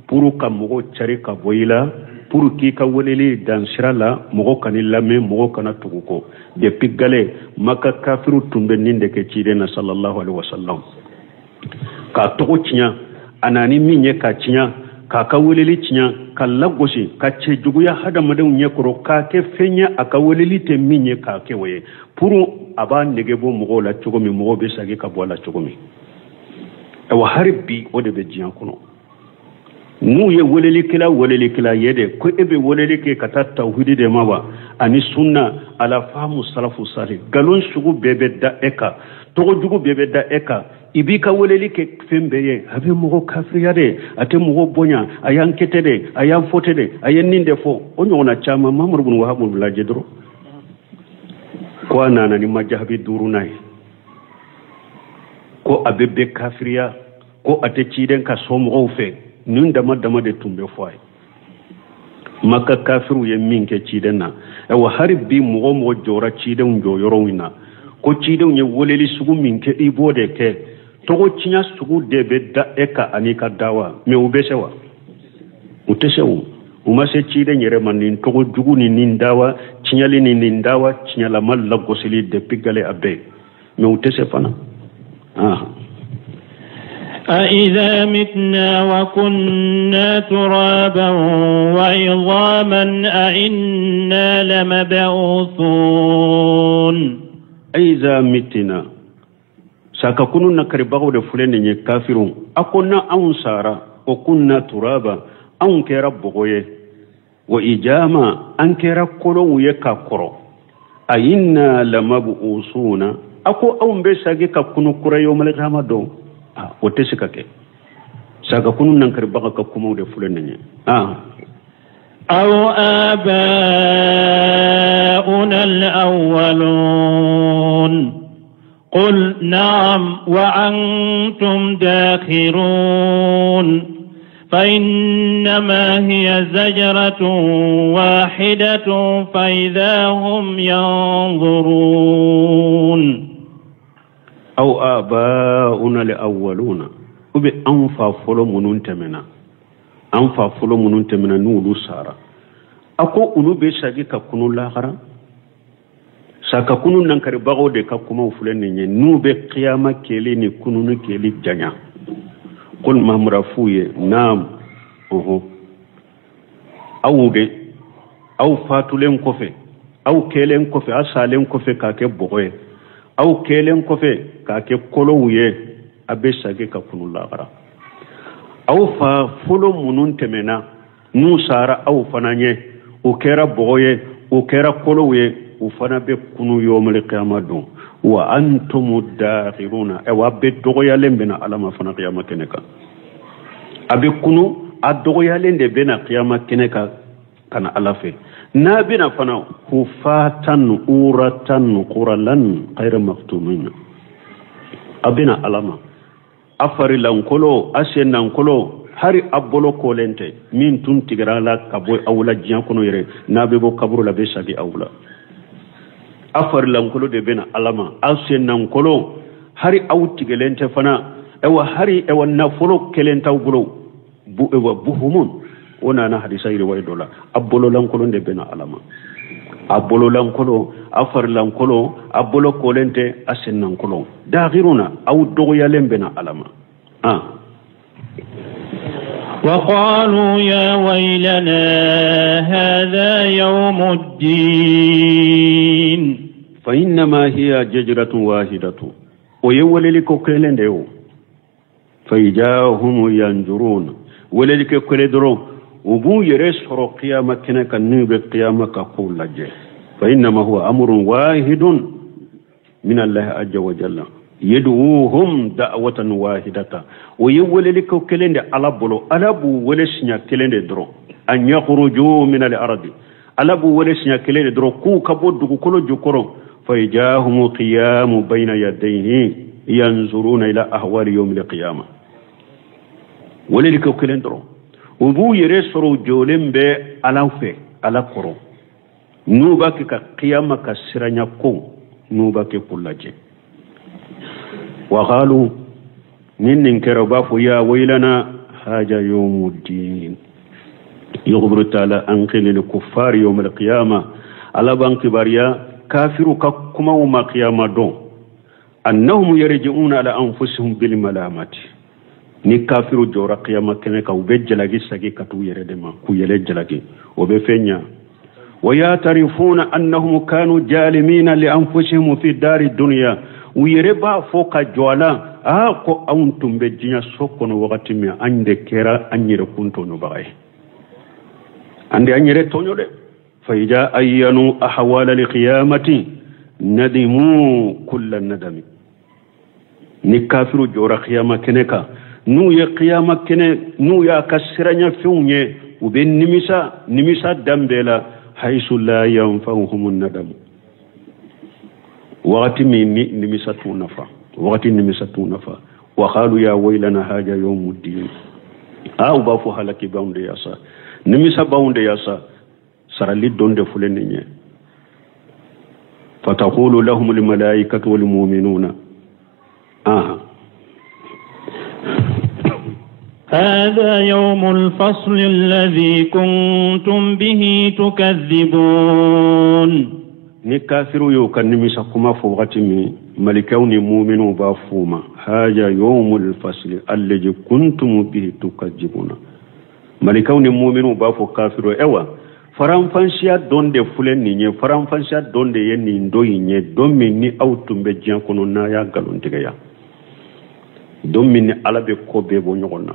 puru ka mogo cari ka boyila puru ki ka woleli dan sirala mogo kanilla me mogo kana tuguko de pigale maka kafiru tumbe ninde ke cirena sallallahu alaihi wasallam ka to cinya anani minye ka cinya ka woleli cinya ka lagosi ka ce juguya hada madan nyekoro ka ke fenya aka woleli te minye ka ke waye puru aba negebo mogo la cogomi mogo be sagi ka bola cogomi wa harbi wode be jiyan kuno nu ye woleli kila yede ko ebe woleli ke kata tauhidi de mawa ani sunna ala famu salafu salih galon sugu bebe da eka to jugu bebe da eka ibika woleli ke fembeye habe mogo kafriyade ate mogo bonya ayan ketede ayan fotede ayan ninde fo onyo na chama mamur bunu wahabul la jedro ko nana ni majahabi duru nay ko abebe kafriya ko ate ciden ka somo fe nun dama de tumbe foy maka kafiru ye minke ciden na e wa harbi mo jora ciden jo yorowina ko ciden ye woleli sugu minke ibode ke to cinya sugu debe da eka anika dawa me ubesewa utesewu umase ciden yere manin to jugu ni nindawa cinyali ni nindawa cinyala mal la gosili de pigale abe me utese fana أإذا متنا وكنا ترابا وعظاما أإنا لمبعوثون أإذا متنا ساككونو نكرباغو دفلين كافرون أكونا أنصارا وكنا ترابا أنكر بغوية وإجاما أنكر كولو يكاكرو أإنا لمبعوثون أكو أون بساقي كاكونو كرا يوم القيامة دو وتسكا كي ساكا كونو نانكر باغا كومو دي فلان أو آباؤنا الأولون قل نعم وأنتم داخرون فإنما هي زجرة واحدة فإذا هم ينظرون أو آباؤنا الأولون وبي أنفا فلو منون تمنا نولو سارا أكو أنو بي ساقي كاكونو لاغرا ساكا كونو نانكاري باغو دي كاكوما وفلين نو بي قيامة كيلي ني كونو كيلي جانيا قل مامرا فوي نام أو دي أو فاتو لين كوفي أو كيلين كوفي أسالين كوفي كاكي بغوي أو كيلين كوفي كاكي كولووية أبي ساقي كاكونو لاغرا أو فلو منون تمنا نو سارا أو فنانيه وكيرا بغوية وكيرا كولووية وفنا بكونو يوم القيامة دون وأنتم الداخرون أو أبي دوغيا لين بنا على ما فنا قيامة كنكا أبي كونو الدوغيا لين بنا قيامة كنكا كان ألافي نابنا فنا خفاتا أورتا قرلا غير مختومين أبنا علما أفري لانكولو أسين لانكولو hari abolo kolente min tun tigrala kaboy awla jian kono yere nabe bo kaburu la be sagi awla afar lankolo de bena alama asen nankolo hari aw tigelente fana ewa hari ewa nafolo kelenta bulo bu ewa buhumun ona na hadisa ire way dola abolo lankolo de bena alama abolo lankolo afar lankolo abolo kolente asen nankolo daghiruna aw dogo yalen bena alama وقالوا يا ويلنا هذا يوم الدين فإنما هي ججرة واحدة ويولي كوكلين ديو فإجاهم ينجرون ولذلك كولدرو وبو يرسر قيامة كنك النوب قيامة كقول لجه فإنما هو أمر واحد من الله عز وجل يدعوهم دعوة واحدة ويولي لك كلين ألبلو ألبو ولسنيا كلين درو أن يخرجوا من الأرض ألبو ولسنيا كلين درو كو كبود كل جكرو فإجاهم قيام بين يديه ينظرون إلى أحوال يوم القيامة ولذلك كلين درو وبو يرسرو جولين بي ألاوفي ألا قرو نوباك كقيامة كسرانيا كو نوباك كلاجي وقالوا نين كرباف يا ويلنا هذا يوم الدين يخبر تعالى أنقل الكفار يوم القيامة على بانك باريا كافر كما وما قيامة دون أنهم يرجعون على أنفسهم بالملامات ni kafiru jora qiyama kene ka ube jalagi sagi katu yere dema ku yele jalagi obe fenya wayatarifuna annahum kanu jalimina li anfusihim fi dari dunya uyere ba foka jwala ko auntum be jinya sokono wakati mi ande kera anyere kunto no baay ande anyere tonyo de fayja ayyanu ahwala li qiyamati nadimu kull nadami ni kafiru jora qiyama kene ka nu ya qiyama kene nu ya kasiranya fiunye ube nimisa dambela haisu la yanfa'uhum an-nadam waqti min nimisatu nafa wa qalu ya waylana haja yawmuddin aw ba fu halaki baunde yasa nimisa baunde yasa sarali donde fulenye fataqulu lahum al-malaikatu wal mu'minuna هذا يوم الفصل الذي كنتم به تكذبون نكافر يوكن نمسكما فوقتمي ملكون مؤمن بافوما هذا يوم الفصل الذي كنتم به تكذبون ملكون مؤمن بافو كافر اوا faranfansiya donde fulenni nye faranfansiya donde yenni ndoyi nye domini autumbe jiankono na ya galontiga ya domini alabe ko bebo nyogonna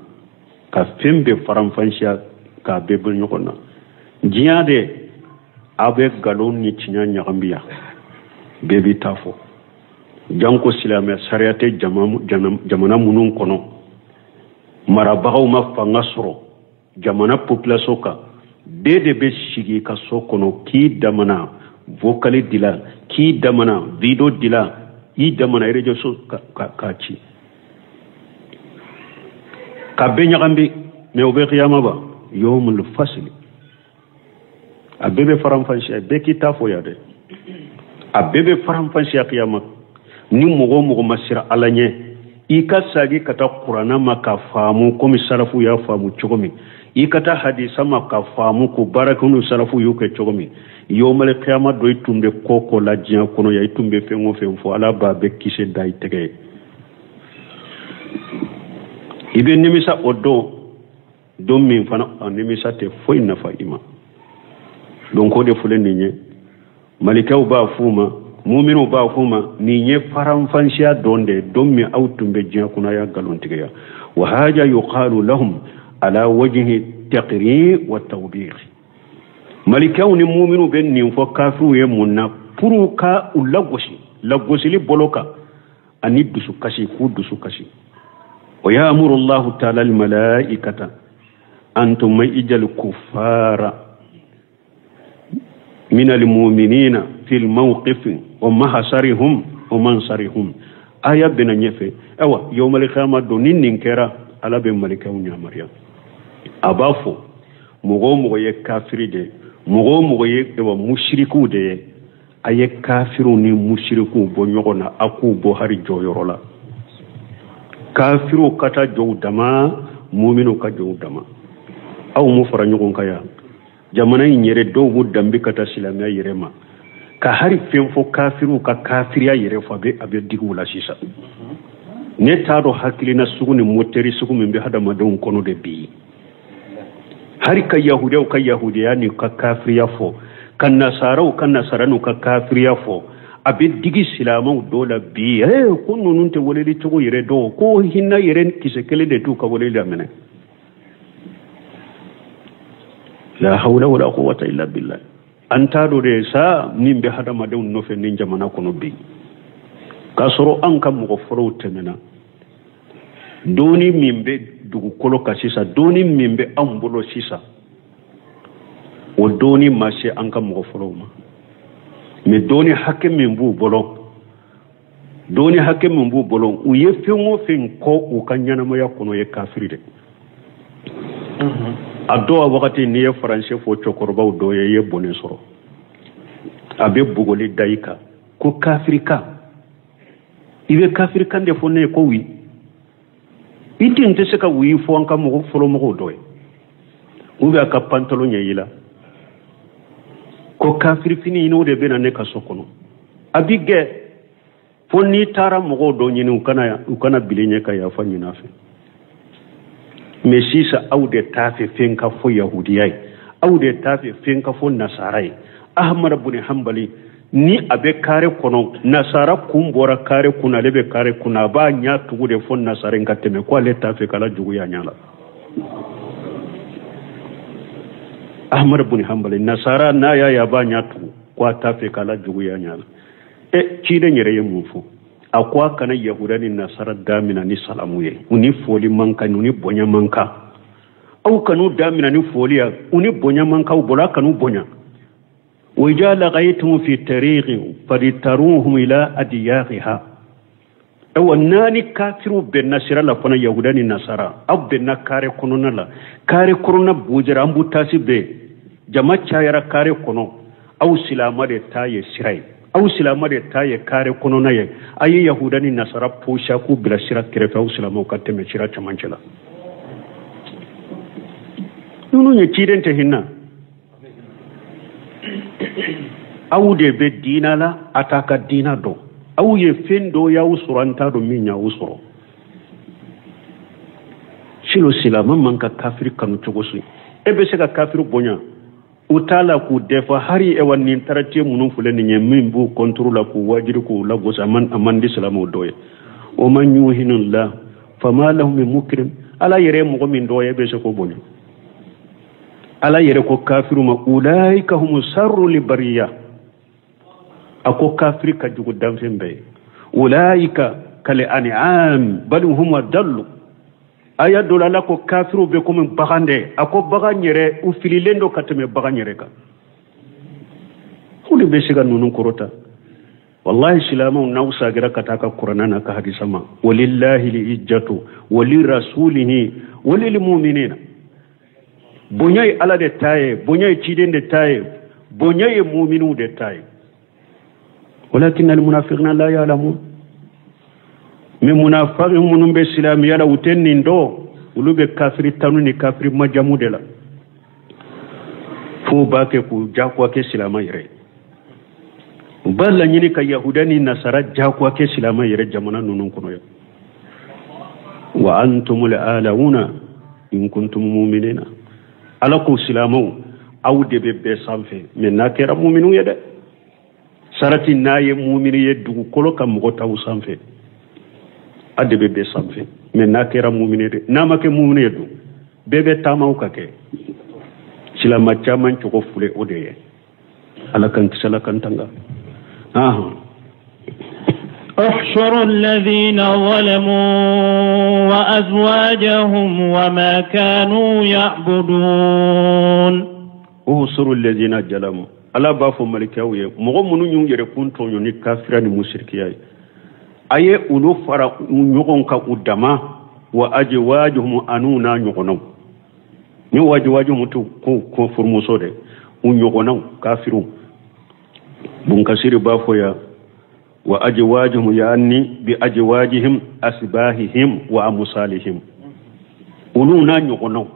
ka fembe faranfansiya ka bebo nyogonna jiade abe galonni tinya nyagambiya bebi tafo janko silame sariyate jamana munun kono marabagaw ma fangasro jamana population ka dede be shigi ka sokono ki damana vocali dila ki damana video dila i damana radio so ka ci ka be nyagambi me obe qiyama ba yawmul fasl abebe faram fanshi be kitafo ya de abebe faram fanshi qiyama ni mogo masira alanye ika sagi kata qur'ana maka famu komi sarafu ya famu chogomi ikata hadisa maka famu ko barakunu sarafu yuke chogomi yawmal qiyamah do itumbe koko la jian kono ya itumbe fengo ala ba be kise dai tege ibe nimisa odo do min fana nimisa te foi na fa ima donc ko de fulen ni malikaw ba fuma mu'minu ba fuma ni nye faram fansha donde dommi autumbe jian kono ya galon tege ya wa haja yuqalu lahum على وجه التقرير والتوبيخ ملكون مؤمن بن فكافر يمنا بروكا لغوشي لبولوكا اني دسو كاشي ويأمر الله تعالى الملائكة أنتم يجل الكفار من المؤمنين في الموقف ومحصرهم ومنصرهم آية بنا نيفي يوم القيامة دونين ننكرا على بن ملكون يا مريم abafo mugo ye kafiri de mugo ye ewa mushriku de aye kafiru ni mushriku bo nyogona aku bo hari joyorola kafiru kata jowdama mu'minu ka jowdama aw mu fara nyogon kaya jamana nyere do wudambi kata silamiya yerema ka hari femfo kafiru ka kafiriya yere fa be abe digula sisa ne tado hakilina suguni moteri sugu mimbe hada madon kono de bi hari ka yahudiya ka yahudiya ni ka kafiriya fo kan nasarau kan nasaranu ka kafiriya fo abe digi silamu dola bi ko nunun te woleli to yere do ko hinna yere kisekele de tu ka woleli amene la hawla wala quwwata illa billah anta do de sa nimbe hadama de no fe nin jamana kono bi kasoro an kam mo foro temena doni mimbe dugu kolo kasisa doni mimbe ambulo sisa o doni mashe an kam mo foro ma me doni hakke mimbu bolon doni hakke mimbu bolon u ye fengo fen ko u kanyana mo yakono ye kafiride ado wakati ni ye français fo chokorba u do ye bonen soro abe bugoli daika ko kafirika ibe kafirika de fo ne ko wi itin te se ka wi fo an kam mo folo mo do u be ka pantalon yila ko kafiri fini ino de bena ne ka sokono abige fo ni tara mo do nyini u kana bilenye ka ya fa nyina fe me sisa aude tafe fenka fo yahudiyai aude tafe fenka fo nasarai ahmad ibn hanbali ni abe kare kono nasara kumbora kare kuna lebe kare kuna ba nya tugude fo nasaren kateme ko le tafe kala jugu ya nyala ahmad ibn hanbali nasara na ya ba nya tugu ko tafe kala jugu ya nyala kide nyere yemufu akwa kana yahudani nasara damina ni salamu ye uni foli manka uni bonya manka au kanu damina ni foli ya uni bonya manka u bola kanu bonya wajala ghaytum fi tariqi faditaruhum ila adiyaha aw nani kafiru ben nasira la fana yahudani nasara abbe na kare kono nala kare korona bujara ambu tasibe jamacha yara kare kono au silama de taye sirai aw silama de taye kare kono na ye ayi yahudani nasara posha ku bila sira kerefe aw silama ka teme sira chamancela nunu nye chidente hinna aw de be dina la ataka dina do aw ye fendo ya usuranta do minya usuro shilo silama manka kafiri kanu chogosu ebe se ka kafiru bonya utala ku defa hari e wanni tarate munun fulani nyemmin bu kontrola ku wajiri ku lagos amandi islamu doye o man yuhinullah fama lahum min mukrim ala yere mo min doye be se ko boni ala yere ko kafiru ma ulaika hum sarru li bariya ako kafiri ka jugu damfembe ulaika kal an'am bal hum dallu aya dolala ko kafiru be ko min bagande ako baganyere u fililendo kateme baganyere ka huli be siga nunun korota wallahi silamu nausa gira kataka qur'ana ka hadisa ma walillahi liijjatu walirasulihi walil mu'minina bonyai ala de taye bonyai ciden de taye bonyai mu'minu de taye walakin al munafiquna la ya'lamun min munafiqun munum be silami yala utenni ndo ulube kafiri tanu ni kafiri majamu de la fu bake ku jakwa ke silama yire balla nyini ka yahudani nasara jakwa ke silama yire jamana nunun kuno ya wa antumul alauna in kuntum mu'minina alaku silamu aw de be sanfe men nakera mu'minu yede sarati naye mu'minu yedu kolo kam go taw sanfe adebe be sanfe men nakera mu'minu de namake mu'minu yedu bebe tamaw kake silama chaman choko fule odeye alakan kisala kantanga احشروا الذين ظلموا وأزواجهم وما كانوا يعبدون احشروا الذين ظلموا ala bafo malikawiye mogo munu nyung yere kunto nyoni kafira ni mushrikiyai aye ulu fara nyogon ka udama wa ajwajuhum anuna nyogono ni wajwajuhum to ko furmuso de nyogono kafiru bun kasiri bafo ya wa ajwajuhum yani bi ajwajihim asbahihim wa amsalihim uluna nyogono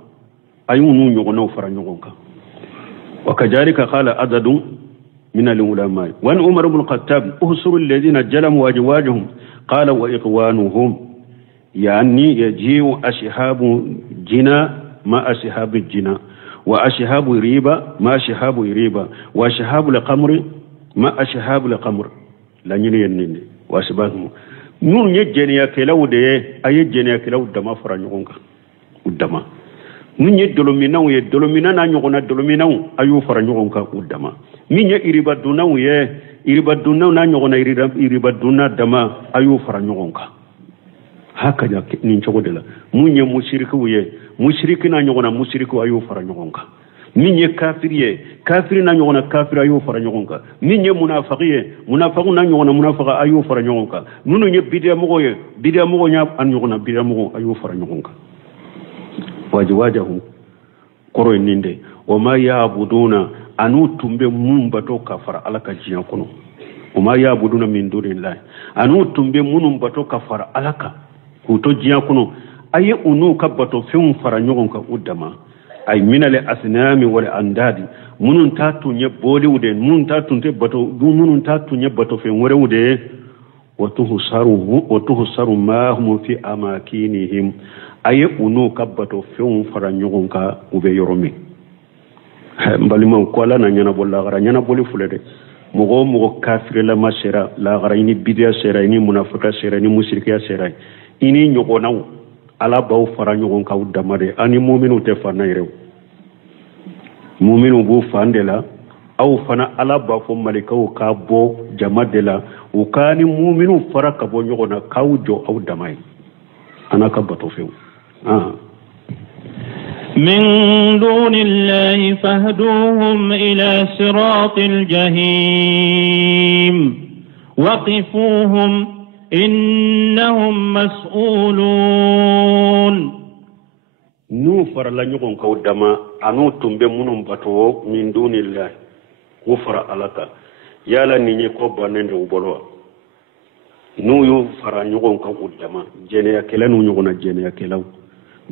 ayunu nyogono fara nyogonka وكذلك قال عدد من العلماء وان عمر بن الخطاب احصروا الذين جلموا واجواجهم قال واخوانهم يعني يجيء اصحاب جنا ما اصحاب الجنا وأشهاب ريبة ما أشهاب ريبة وأشهاب القمر ما أشهاب القمر لا ينين وأسبابهم نون يجني كلاو ده أي يجني كلاو دما فرانيونك ودما نون يدلوميناو يدلومينا نيونا دلوميناو أيو فرانيونك ودما مين يريبا دوناو يريبا دوناو نيونا يريبا دونا دما أيو فرانيونك هكذا نينشو دلا مين مشركو mushriki na nyogona mushriku ayu fara nyogonka minye kafiriye kafiri na nyogona kafiri ayu fara nyogonka minye munafiqiye munafiqu na nyogona munafiqa ayu fara nyogonka nunu nye bidia mogo nya an nyogona bidia mogo ayu fara nyogonka wajahu koro ninde wama yaabuduna anu tumbe mumbato kafara alaka jiya kono wama yaabuduna min dunillahi anu tumbe munumbato kafara alaka kuto jiya kono aye unu kabbato fim fara nyogon ka udama ay minale asnami wal andadi munun tatu nye bolewde munun tatu te bato munun tatu nye bato fe worewde watuhsaru ma hum fi amakinihim aye unu kabbato fim fara nyogon ka ube yoromi mbalima ko la na nyana bolla gara nyana boli fulede mugo kafir la masera la gara ini bidia sera ini munafika sera ini mushrika sera ini nyogonaw ala baw fara ñogon kaw damade ani mu'minu te fana rew mu'minu bu fandela aw fana ala ba fo malikaw ka bo jamadela o kani mu'minu fara ka bo ñogona kaw jo aw damay ana ka bato few من دون الله فاهدوهم إلى صراط الجحيم وقفوهم إنهم مسؤولون نوفر لا نيغون كو دما انو تومبي منوم باتو من دون الله غفر alaka yala ni ko banende ubolo nu yu fara nyogon ka udama jene ya kela nu nyogona jene ya kela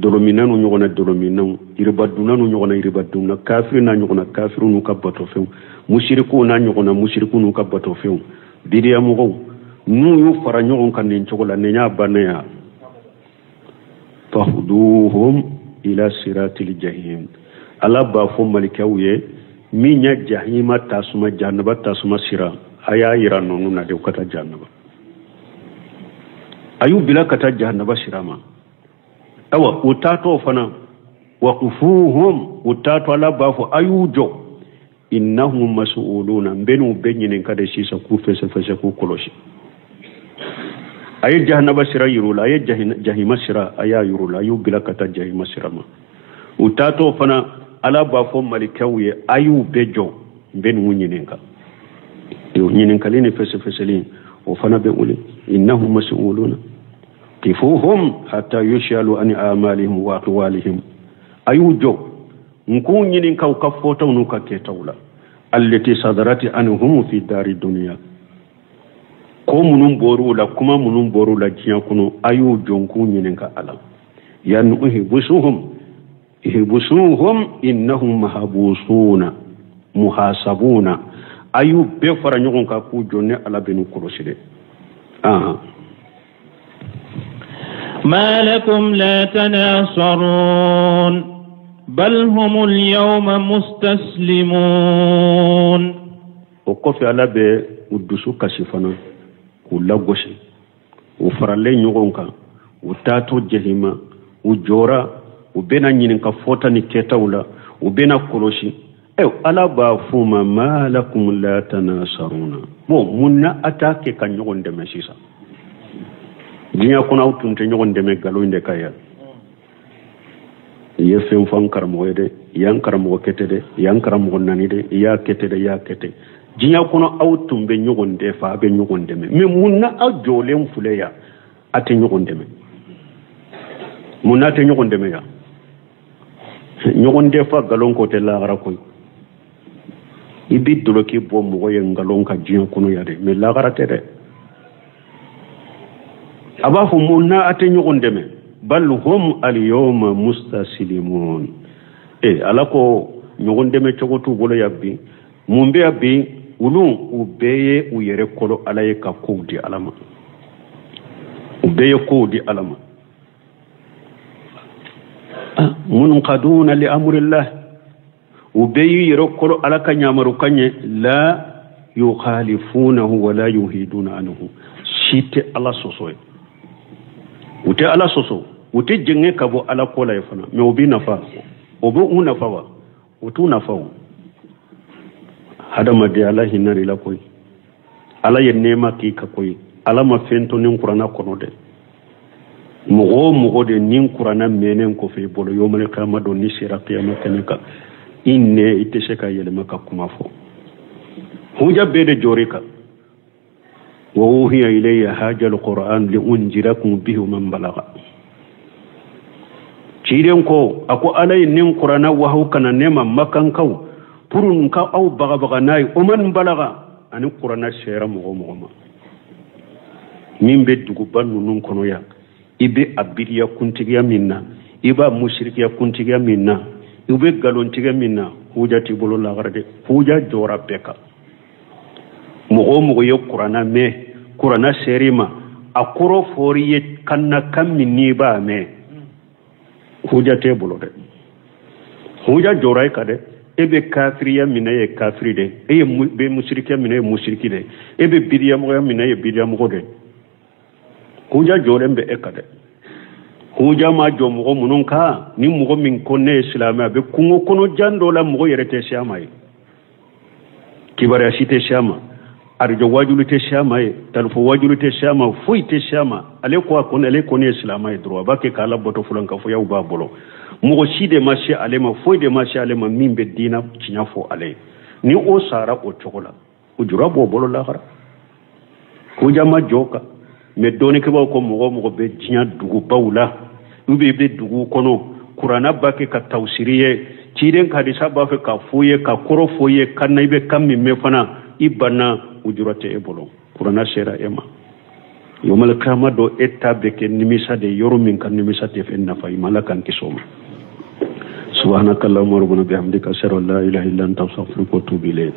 dolomina nu nyogona dolomina iribaduna nu nyogona iribaduna kafir na nyogona kafiru nu ka bato few mushriku na nyogona mushriku nu ka bato few bidiya mugo nu yu fara nyogon kan nin chogola ne nya banaya fahduhum ila siratil jahim ala ba fo malikawiye minya jahima tasuma jannaba tasuma sira aya ira nonu na de kata jannaba ayu bila kata jannaba sirama awa utato fana waqufuhum utato ala ba fo ayujo innahum mas'uluna benu benyine kada sisa ku fese ku koloshi ay jahannaba sira yurula ay jahima sira aya yurula ayu bila kata jahima sirama utato fana ala ba fo malikawiye ayu bejo benu nyinenka yo nyinenka lini fese lini o fana be uli innahum mas'uluna kifuhum hatta yushalu an amalihim wa aqwalihim ayujo nku nyinin ka ka fota nu ka ketawla allati sadarati anhum fi dari dunya ko munun boru la kuma munun boru la jiya kuno ayujo nku nyinin ka ala yan ihbusuhum innahum mahbusuna muhasabuna ayu be fara nyogon ka ku jonne ala benu koroside ما لكم لا تناصرون بل هم اليوم مستسلمون وقف على به ودسو كشفنا ولا غشي وفرالي نيغونكا وتاتو جهيما وجورا وبنا نينكا فوتاني كيتاولا وبنا كولوشي ala ba fuma ma lakum la tanasaruna mo munna atake kan nyogon de mesisa dinya kuna utunte nyogon de megalo inde kaya ye fem fam karamo de yan karamo kete de yan karamo nani de ya kete dinya kuna autumbe nyogon de fa be nyogon de me munna ajolem fuleya ate nyogon de me munna te nyogon de me ya nyogon de fa galon ko te la gara ko ibi doloki bo mo ye ngalon ka jiyan kuno yade me la garate de aba fu munna ate nyogon deme bal hum al yawma mustaslimun alako nyogon deme chogotu bolo yabbi mumbe yabbi ulun ubeye uyere kolo alaye ka kodi alama ubeye kodi alama munqaduna li amrillah وبي يركل على كن يامرو كن لا يخالفونه ولا يهيدون عنه شيت على سوسوي وتي على سوسو وتي جنگه كبو على كولا يفنا ميوبي نفا وبو نفا وتو نفا هذا ما دي الله هنري لا كوي على ينما كي كوي على ما فينتو نين قرانا كونو دي مغو دي نين قرانا منين كو في بولو يوم القيامه دو ني سيرا قيامه كنكا inne ite seka yelema ka kuma fo huja bede jorika wa uhiya ilayya haja alquran li unjirakum bihi man balagha ciren ko ako alay nin qur'ana wa hukana nema makan kaw purun ka aw baga nay o man balagha ani qur'ana shera mo ma min be dugu bannu nun kono ya ibe abiriya kuntigiya minna iba mushrikiya kuntigiya minna ube galon tiga minna huja ti bolo la garde huja jora beka mo yo qur'ana me qur'ana serima akuro foriye kanna kam minni ba me huja te bolo de huja jora kade ebe kafiriya minna ye kafiri de be mushrikiya minna ye mushriki de ebe bidiya mo minna ye bidiya mo de huja jore mbe ekade huja ma jo mo munun ka ni mo min konne islamia be kungo kono jando la mo yerete shama yi kibara shite shama arjo wajulite shama yi talfo wajulite shama fuite shama ale ko ne islamia droit ba ke kala boto fulan ka fo yaw ba bolo mo shide ma shi ale ma foide ma shi ale ma min be dina cinya fo ale ni o sara o chokola o jura bo bolo la khara huja ma joka me doni ke ba ko mo be cinya dugu bawla ube be dugu kono qur'ana bake ka tawsiriye ciden ka di sabba fe ka fuye ka koro fuye kan ibe kammi me fana ibana ujurate e bolo qur'ana shera ema yomal kama do etta be ke nimisa de yorumin kan nimisa te fe nafa malakan kisoma subhanakallahumma rabbana bihamdika ashhadu an la ilaha illa anta astaghfiruka wa atubu ilayk